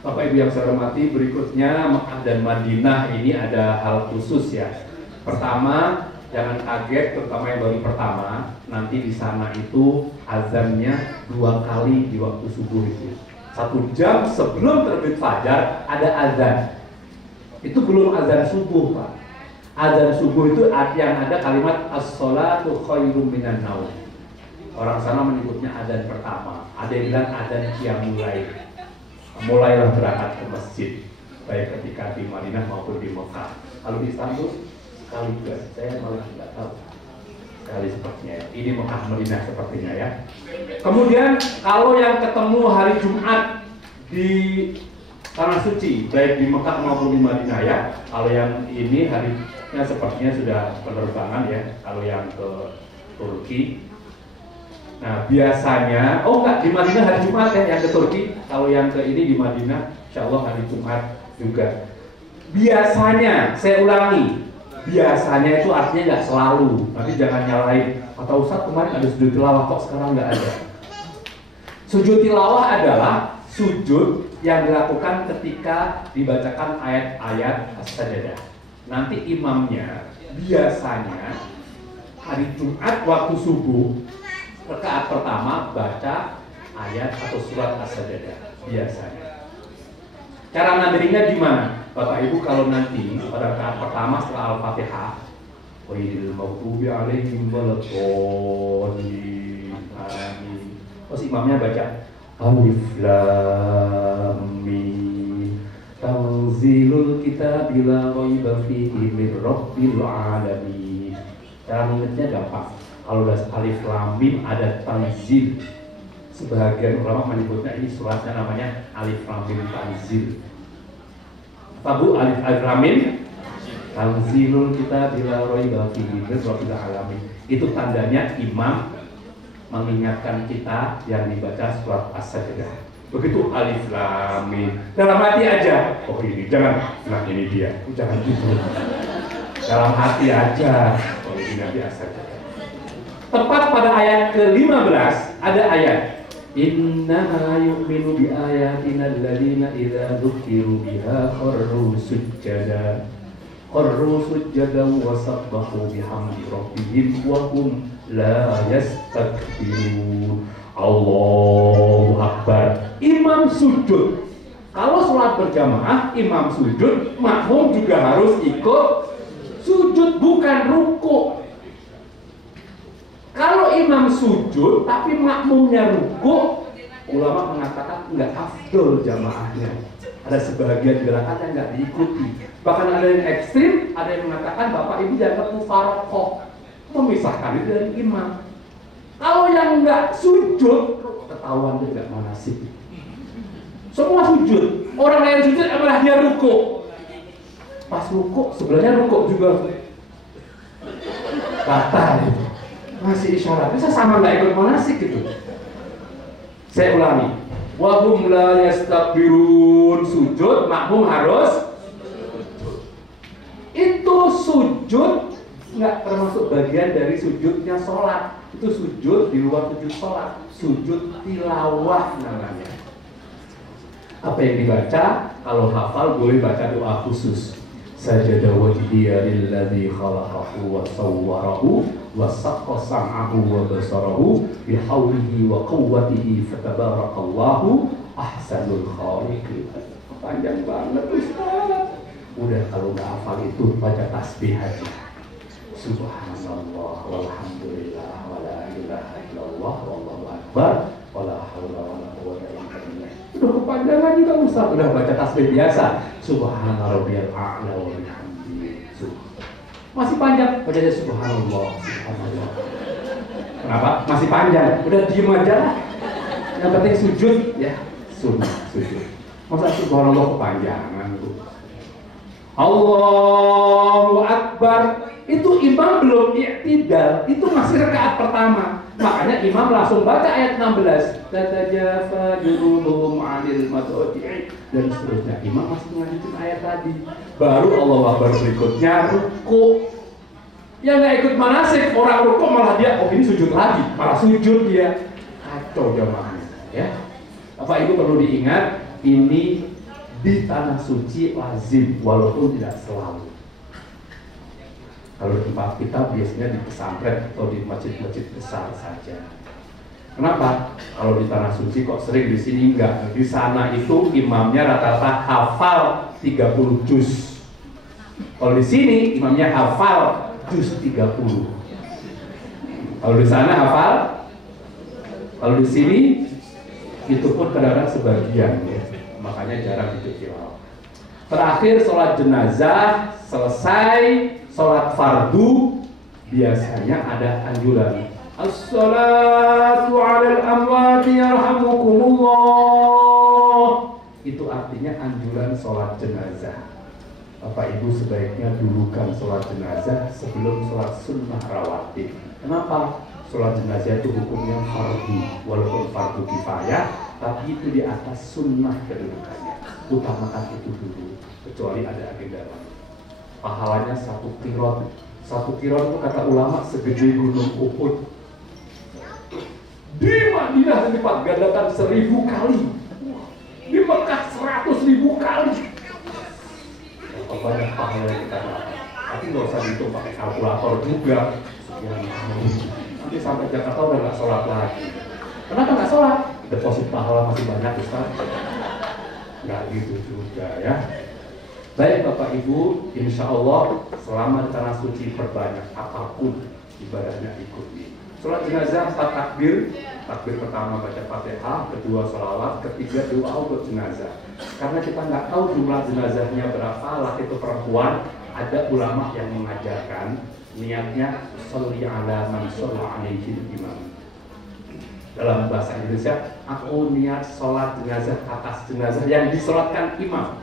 Bapak Ibu yang saya hormati, berikutnya Mekah dan Madinah ini ada hal khusus ya. Pertama, jangan kaget, terutama yang baru pertama, nanti di sana itu azannya 2 kali di waktu subuh itu. 1 jam sebelum terbit fajar ada azan. Itu belum azan subuh Pak. Azan subuh itu yang ada kalimat as-sholatu khairum minan naum. Orang sana menyebutnya azan pertama. Ada yang bilang azan qiyamul lail. Mulailah berangkat ke masjid, baik ketika di Madinah maupun di Mekah. Kalau di Istanbul sekali juga, saya malah tidak tahu sekali sepertinya. Ini Mekah Madinah sepertinya ya. Kemudian kalau yang ketemu hari Jumat di Tanah Suci, baik di Mekah maupun di Madinah ya. Kalau yang ini harinya sepertinya sudah penerbangan ya. Kalau yang ke Turki. Nah biasanya, di Madinah hari Jumat ya yang ke Turki. Kalau yang ke ini di Madinah, insya Allah hari Jumat juga. Biasanya, saya ulangi, biasanya itu artinya nggak selalu. Nanti jangan nyalain. Kata Ustaz kemarin ada sujud tilawah kok sekarang nggak ada. Sujud tilawah adalah sujud yang dilakukan ketika dibacakan ayat-ayat as-sajdah. Nanti imamnya biasanya hari Jumat waktu subuh rakaat pertama baca ayat atau surat as-sajdah biasanya. Cara ngadirinya gimana? Bapak Ibu kalau nanti pada rakaat pertama setelah Al-Fatihah, Ghairil maghdubi 'alaihim waladdallin. Terus imamnya baca Alif Lam Mim Tanzilul Kitabi la raiba fihi mir rabbil alamin. Cara ingatnya gampang. Kalau udah alif lam mim ada tanzil. Sebagian ulama menyebutnya ini suratnya namanya alif lam mim tanzil. Tabu alif lam mim tanzilul kita bila raiba fihi rabbil alamin. Itu tandanya imam mengingatkan kita yang dibaca surat As-Sajdah. Begitu alif lam mim. Dalam hati aja. Oh ini jangan, nah ini dia. Jangan gitu. Dalam hati aja. Oh ini nanti As-Sajdah. Tepat pada ayat ke-15 ada ayat Innama yu'minu bi ayatina alladziina idza dzukiru biha kharru sujjada wa sabbahu bihamdi rabbihim wa hum la yastakbirun. Allahu Akbar. Imam sujud. Kalau sholat berjamaah, imam sujud, makmum juga harus ikut sujud, bukan ruku. Kalau imam sujud tapi makmumnya ruku, ulama mengatakan nggak afdol jamaahnya. Ada sebagian gerakan yang nggak diikuti. Bahkan ada yang ekstrim, ada yang mengatakan bapak ibu jangan mufaroqoh, memisahkan itu dari imam. Kalau yang nggak sujud, ketahuan dia nggak manasik. Semua sujud, orang lain sujud malah dia ruku. Pas ruku, sebelahnya ruku juga batal gitu. Masih isyarat, bisa sama nggak ikut manasik gitu. Saya ulangi, wahum la yastakbirun, sujud, makmum harus itu sujud nggak termasuk bagian dari sujudnya sholat. Itu sujud di luar sujud sholat, sujud tilawah namanya. Apa yang dibaca? Kalau hafal boleh baca doa khusus. Sajada wajhiya lilladzi khalaqahu wa sawwarahu wa saqqa sam'ahu wa basarahu bihaulihi wa quwwatihi fatabarakallahu ahsanul khaliqin. Panjang banget Ustaz. Udah kalau nggak hafal itu baca tasbih aja. Subhanallah walhamdulillah wala ilaha illallah wallahu akbar wala haula wala quwwata illa billah. Udah kepanjangan juga Ustaz, udah baca tasbih biasa. Subhana rabbiyal a'la wa bihamdihi. Masih panjang, baca aja subhanallah, subhanallah. Kenapa? Masih panjang. Udah diem aja lah. Yang penting sujud ya, sunnah sujud. Masa subhanallah kepanjangan tuh. Allahu Akbar. Itu imam belum i'tidal, itu masih rakaat pertama. Makanya imam langsung baca ayat 16. Tatajafa junubuhum 'anil madji'i dan seterusnya. Imam masih melanjutkan ayat tadi. Baru Allahu Akbar berikutnya ruku. Yang nggak ikut manasik, orang ruku malah dia, oh ini sujud lagi, malah sujud dia. Kacau jamaahnya, ya. Bapak Ibu perlu diingat, ini di tanah suci lazim, walaupun tidak selalu. Kalau di tempat kita biasanya di pesantren atau di masjid-masjid besar saja. Kenapa? Kalau di tanah suci kok sering, di sini enggak. Di sana itu imamnya rata-rata hafal 30 juz. Kalau di sini imamnya hafal juz 30. Kalau di sana hafal, kalau di sini itu pun kadang-kadang sebagian ya. Makanya jarang ditilawah. Terakhir sholat jenazah selesai, sholat fardu biasanya ada anjuran. As-salatu 'alal amwati yarhamukumullah. Itu artinya anjuran sholat jenazah. Bapak Ibu sebaiknya dulukan sholat jenazah sebelum sholat sunnah rawatib. Kenapa? Sholat jenazah itu hukumnya fardu, walaupun fardu kifayah, tapi itu di atas sunnah kedudukannya. Utamakan itu dulu, kecuali ada agenda lain. Pahalanya 1 qirat. 1 qirat itu kata ulama segede gunung Uhud. Di Madinah dilipat gandakan 1000 kali. Di Mekah 100.000 kali. Berapa banyak pahala yang kita dapat. Tapi nggak usah dihitung pakai kalkulator juga. Nanti sampai Jakarta udah nggak sholat lagi. Kenapa nggak sholat? Deposit pahala masih banyak Ustaz. Nggak gitu juga ya. Baik Bapak Ibu, insya Allah selama di tanah suci perbanyak apapun ibadahnya ikuti. Sholat jenazah 4 takbir. Takbir pertama baca Fatihah, kedua sholawat, ketiga doa untuk jenazah. Karena kita nggak tahu jumlah jenazahnya berapa, laki atau perempuan, ada ulama yang mengajarkan niatnya sholli ala man shalla alaihi imam. Dalam bahasa Indonesia, aku niat sholat jenazah atas jenazah yang disolatkan imam.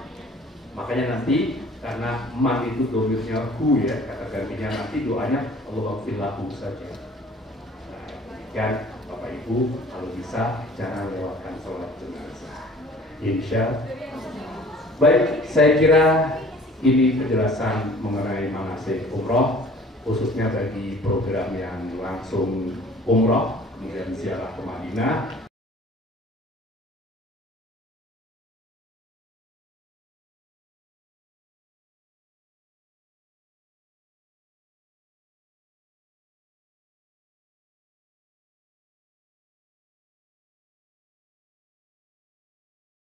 Makanya nanti karena man itu domirnya hu ya, kata gantinya nanti doanya Allahumma lahu saja. Nah, kan Bapak Ibu kalau bisa jangan lewatkan sholat jenazah. Insya. Baik, saya kira ini penjelasan mengenai manasik umroh, khususnya bagi program yang langsung umroh kemudian ziarah ke Madinah.